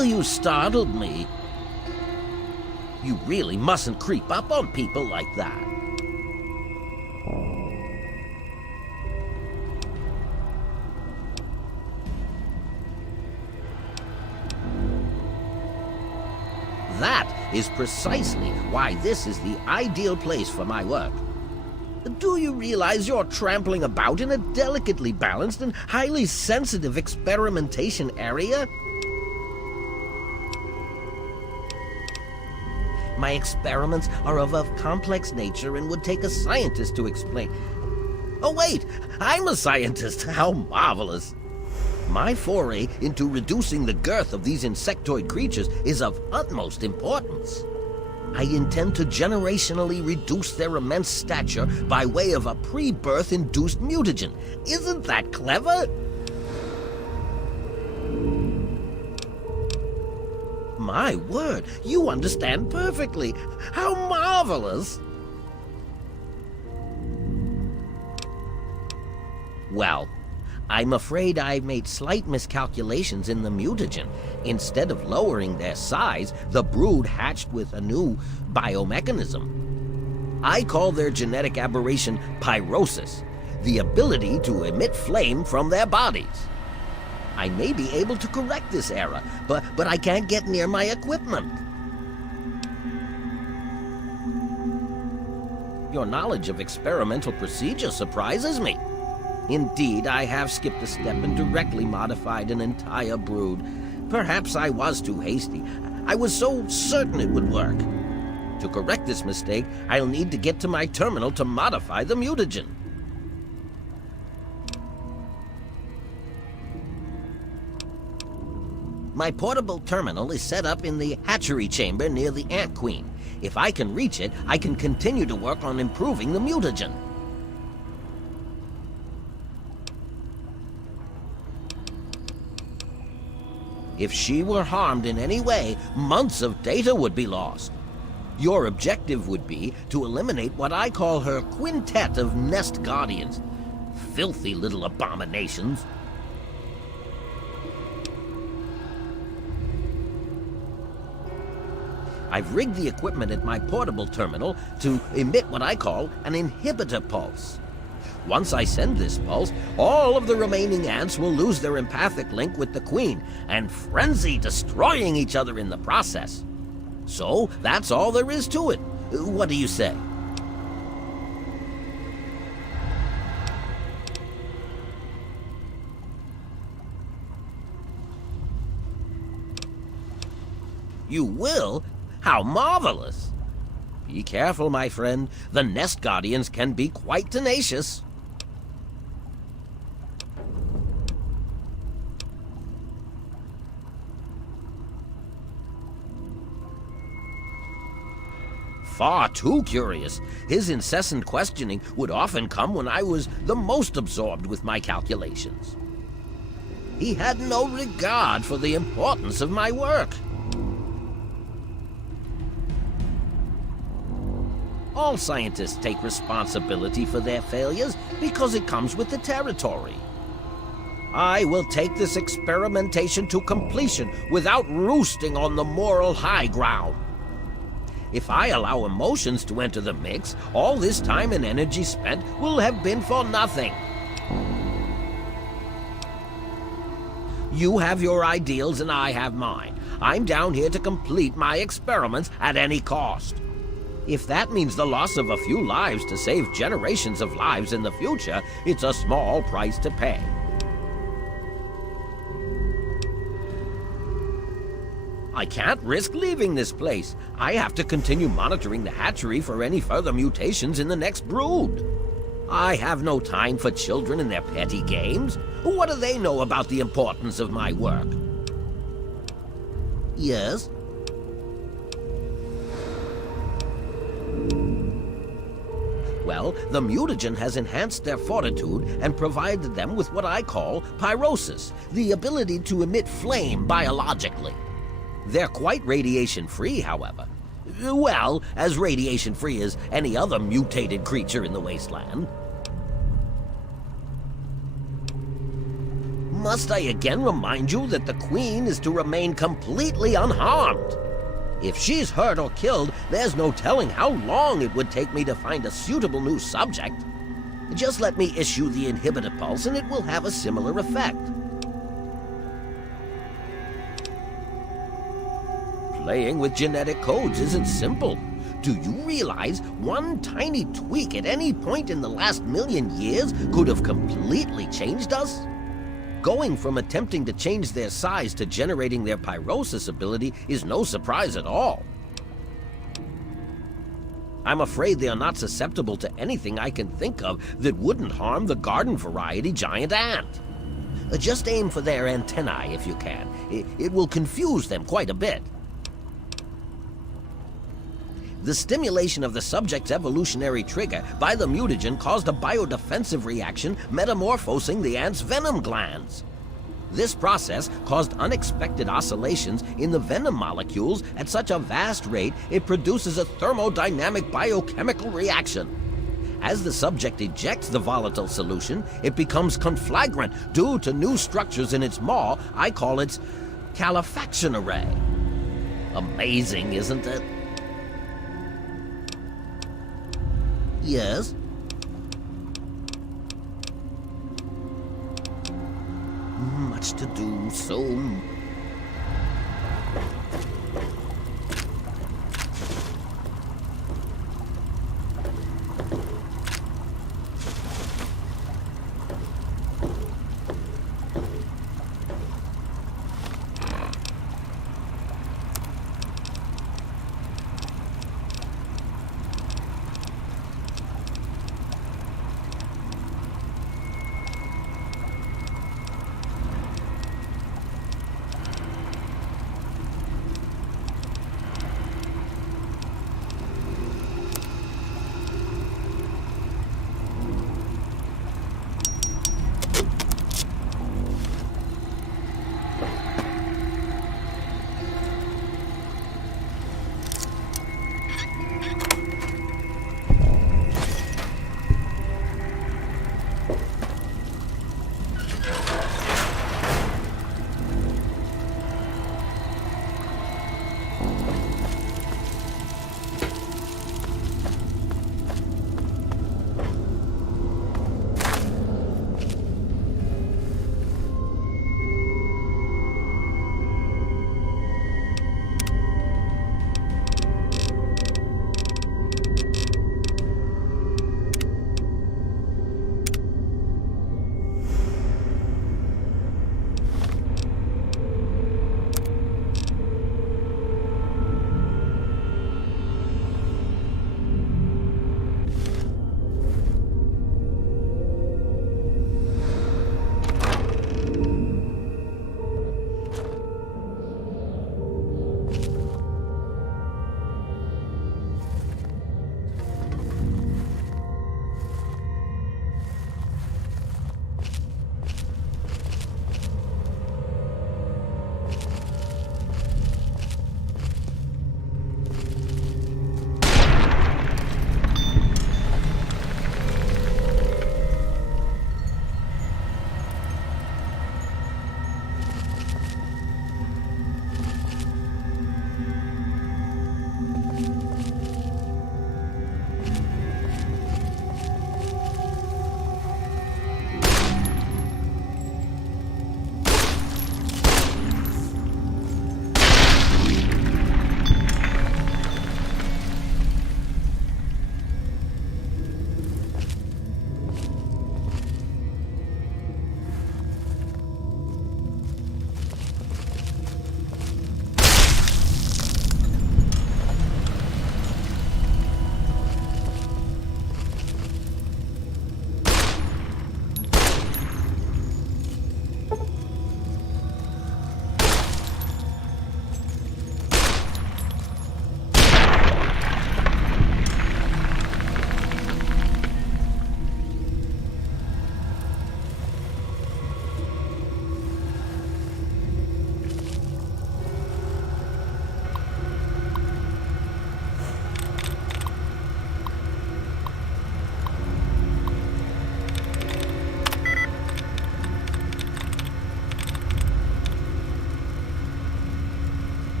Well, you startled me. You really mustn't creep up on people like that. That is precisely why this is the ideal place for my work. Do you realize you're trampling about in a delicately balanced and highly sensitive experimentation area? My experiments are of a complex nature and would take a scientist to explain. Oh wait, I'm a scientist. How marvelous. My foray into reducing the girth of these insectoid creatures is of utmost importance. I intend to generationally reduce their immense stature by way of a pre-birth induced mutagen. Isn't that clever? My word, you understand perfectly. How marvelous! Well, I'm afraid I made slight miscalculations in the mutagen. Instead of lowering their size, the brood hatched with a new biomechanism. I call their genetic aberration pyrosis, the ability to emit flame from their bodies. I may be able to correct this error, but I can't get near my equipment. Your knowledge of experimental procedure surprises me. Indeed, I have skipped a step and directly modified an entire brood. Perhaps I was too hasty. I was so certain it would work. To correct this mistake, I'll need to get to my terminal to modify the mutagen. My portable terminal is set up in the hatchery chamber near the Ant Queen. If I can reach it, I can continue to work on improving the mutagen. If she were harmed in any way, months of data would be lost. Your objective would be to eliminate what I call her quintet of nest guardians. Filthy little abominations. I've rigged the equipment at my portable terminal to emit what I call an inhibitor pulse. Once I send this pulse, all of the remaining ants will lose their empathic link with the queen and frenzy, destroying each other in the process. So, that's all there is to it. What do you say? You will? How marvelous! Be careful, my friend. The nest guardians can be quite tenacious. Far too curious. His incessant questioning would often come when I was the most absorbed with my calculations. He had no regard for the importance of my work. All scientists take responsibility for their failures because it comes with the territory. I will take this experimentation to completion without roosting on the moral high ground. If I allow emotions to enter the mix, all this time and energy spent will have been for nothing. You have your ideals and I have mine. I'm down here to complete my experiments at any cost. If that means the loss of a few lives to save generations of lives in the future, it's a small price to pay. I can't risk leaving this place. I have to continue monitoring the hatchery for any further mutations in the next brood. I have no time for children and their petty games. What do they know about the importance of my work? Yes? Well, the mutagen has enhanced their fortitude and provided them with what I call pyrosis, the ability to emit flame biologically. They're quite radiation-free, however. Well, as radiation-free as any other mutated creature in the wasteland. Must I again remind you that the Queen is to remain completely unharmed? If she's hurt or killed, there's no telling how long it would take me to find a suitable new subject. Just let me issue the inhibitor pulse and it will have a similar effect. Playing with genetic codes isn't simple. Do you realize one tiny tweak at any point in the last million years could have completely changed us? Going from attempting to change their size to generating their pyrosis ability is no surprise at all. I'm afraid they are not susceptible to anything I can think of that wouldn't harm the garden variety giant ant. Just aim for their antennae if you can. It will confuse them quite a bit. The stimulation of the subject's evolutionary trigger by the mutagen caused a biodefensive reaction metamorphosing the ant's venom glands. This process caused unexpected oscillations in the venom molecules at such a vast rate it produces a thermodynamic biochemical reaction. As the subject ejects the volatile solution, it becomes conflagrant due to new structures in its maw. I call it calefaction array. Amazing, isn't it? Yes? Much to do, so...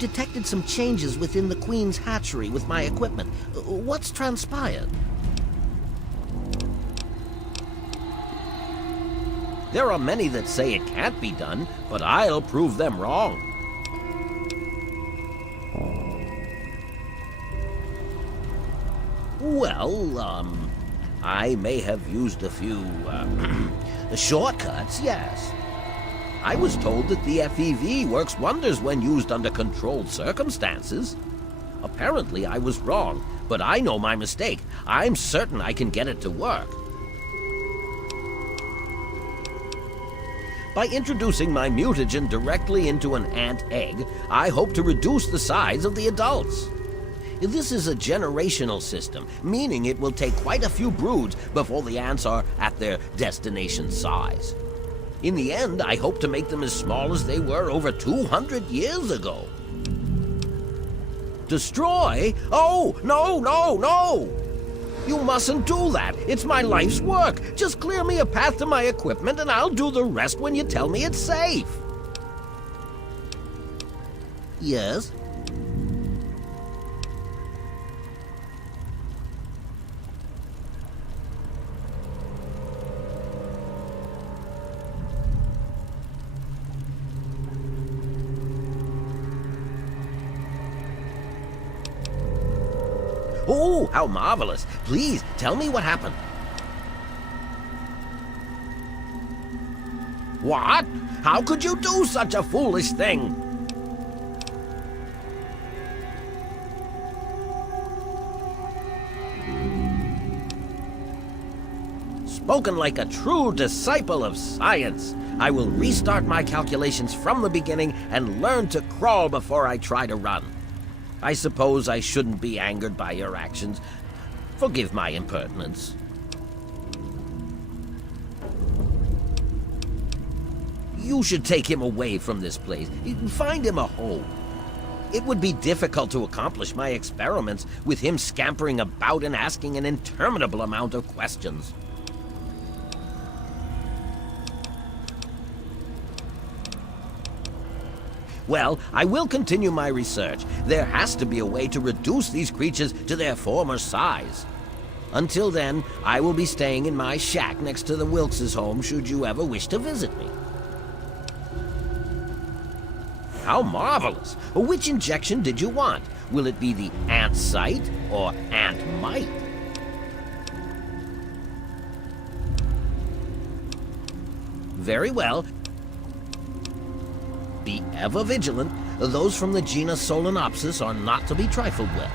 detected some changes within the Queen's hatchery with my equipment. What's transpired? There are many that say it can't be done, but I'll prove them wrong. Well, I may have used a few, shortcuts, yes. I was told that the FEV works wonders when used under controlled circumstances. Apparently, I was wrong, but I know my mistake. I'm certain I can get it to work. By introducing my mutagen directly into an ant egg, I hope to reduce the size of the adults. This is a generational system, meaning it will take quite a few broods before the ants are at their destination size. In the end, I hope to make them as small as they were over 200 years ago. Destroy? Oh, no, no, no! You mustn't do that. It's my life's work. Just clear me a path to my equipment and I'll do the rest when you tell me it's safe. Yes? Oh, how marvelous. Please, tell me what happened. What? How could you do such a foolish thing? Spoken like a true disciple of science. I will restart my calculations from the beginning and learn to crawl before I try to run. I suppose I shouldn't be angered by your actions. Forgive my impertinence. You should take him away from this place. Find him a home. It would be difficult to accomplish my experiments with him scampering about and asking an interminable amount of questions. Well, I will continue my research. There has to be a way to reduce these creatures to their former size. Until then, I will be staying in my shack next to the Wilkes' home should you ever wish to visit me. How marvelous! Which injection did you want? Will it be the ant sight or ant might? Very well. Be ever vigilant. Those from the genus Solenopsis are not to be trifled with.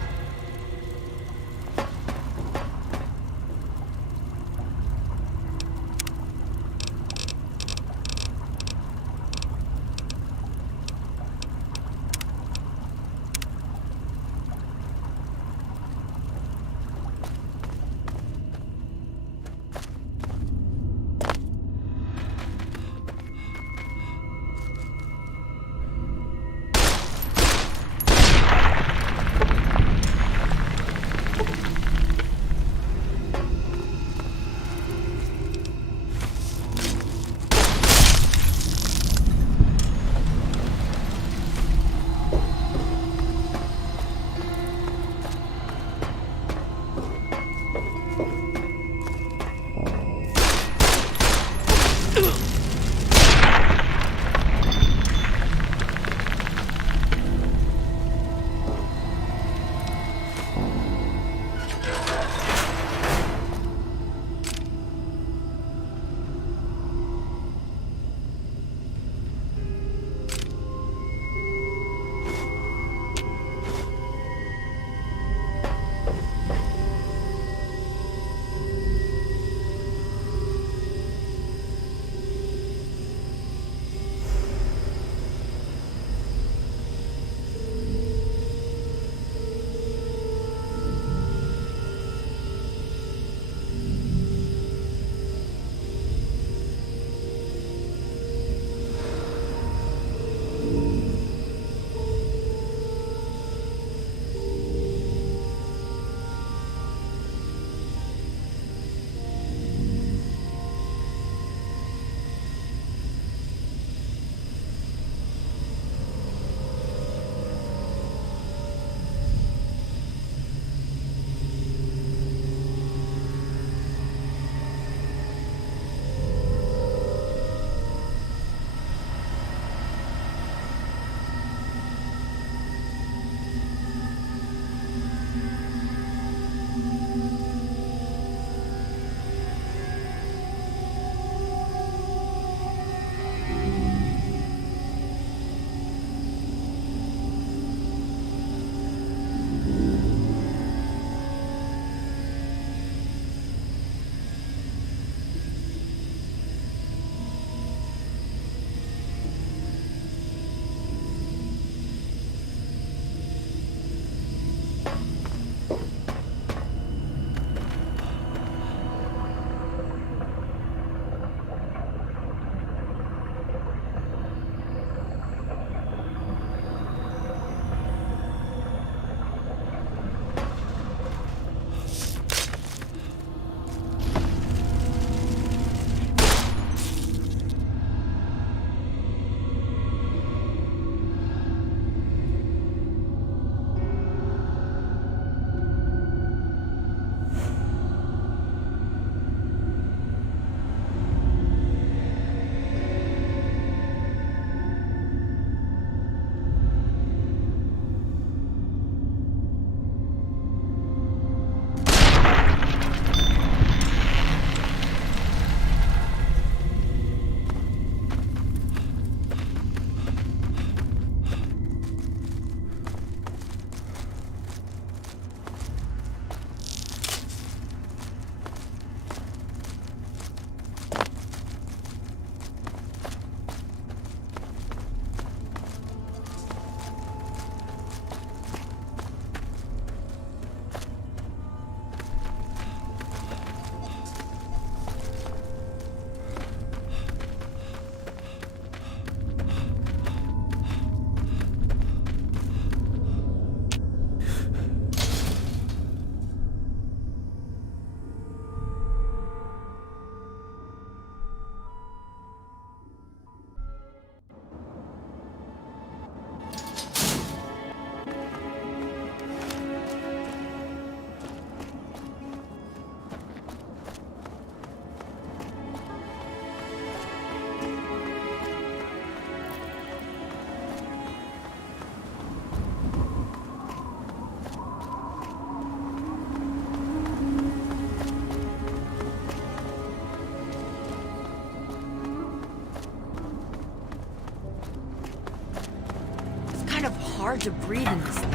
hard to breathe in this thing.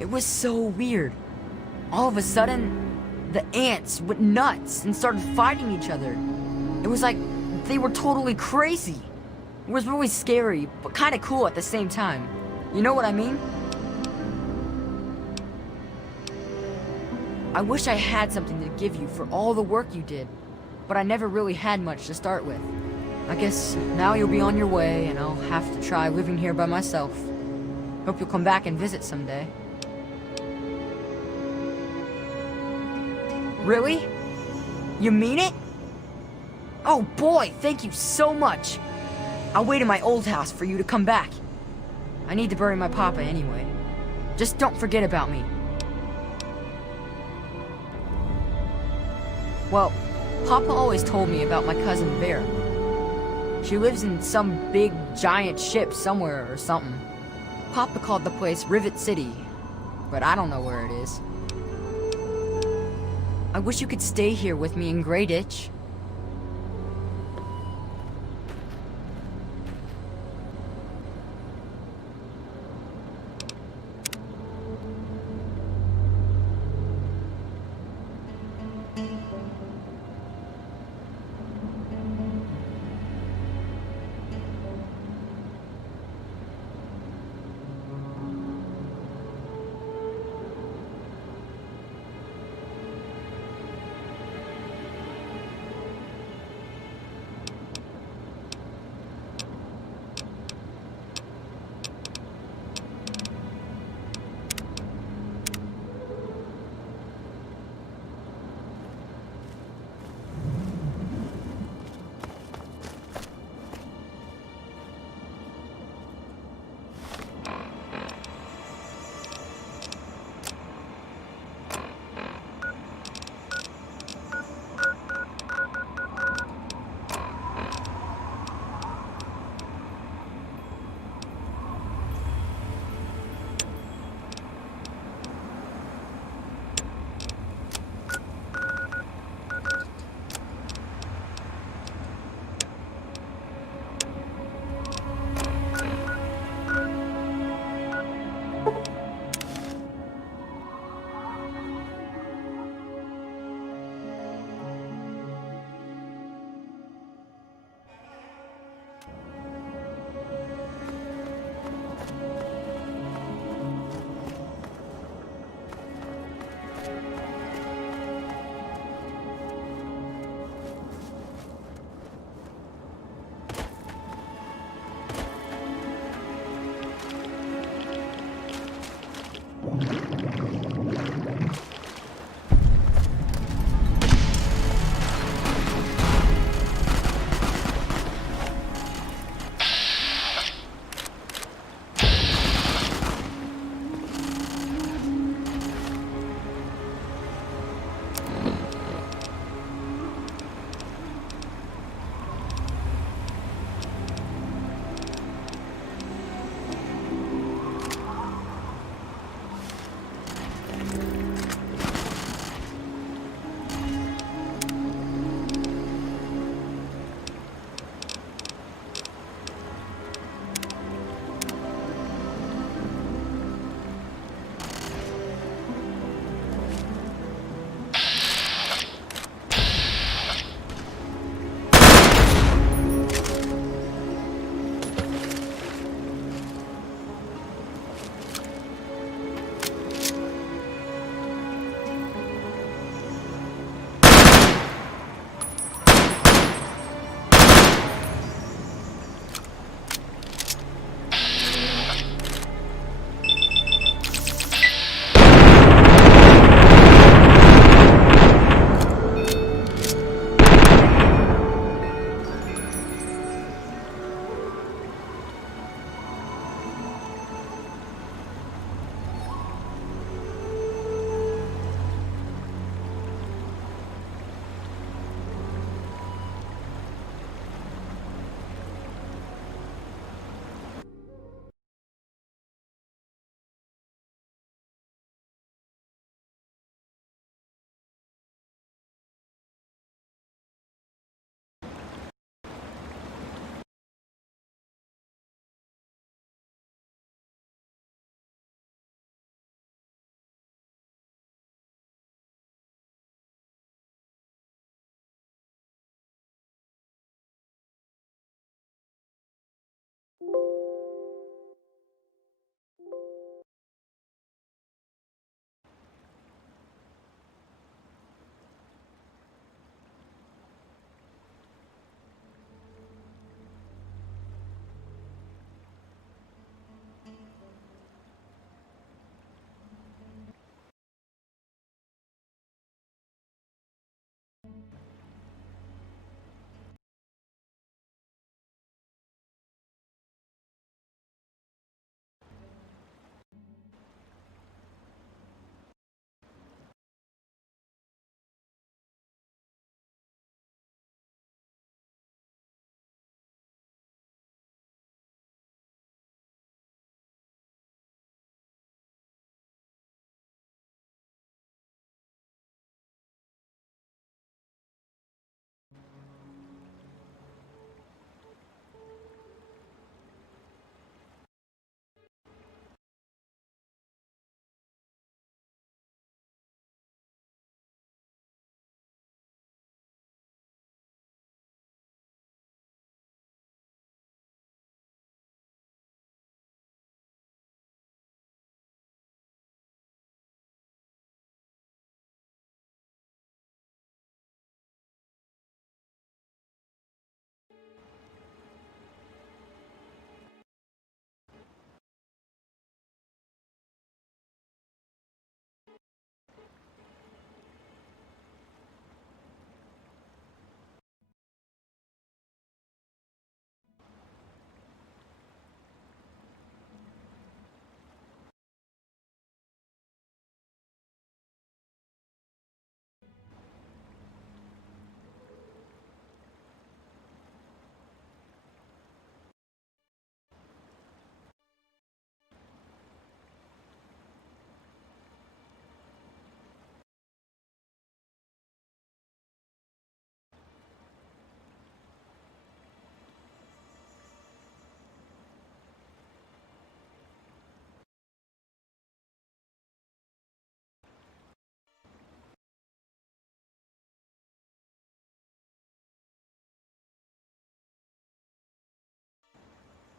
It was so weird. All of a sudden, the ants went nuts and started fighting each other. It was like they were totally crazy. It was really scary, but kind of cool at the same time. You know what I mean? I wish I had something to give you for all the work you did, but I never really had much to start with. I guess now you'll be on your way, and I'll have to try living here by myself. Hope you'll come back and visit someday. Really? You mean it? Oh boy, thank you so much. I'll wait in my old house for you to come back. I need to bury my papa anyway. Just don't forget about me. Well, Papa always told me about my cousin Vera. She lives in some big, giant ship somewhere or something. Papa called the place Rivet City, but I don't know where it is. I wish you could stay here with me in Grayditch.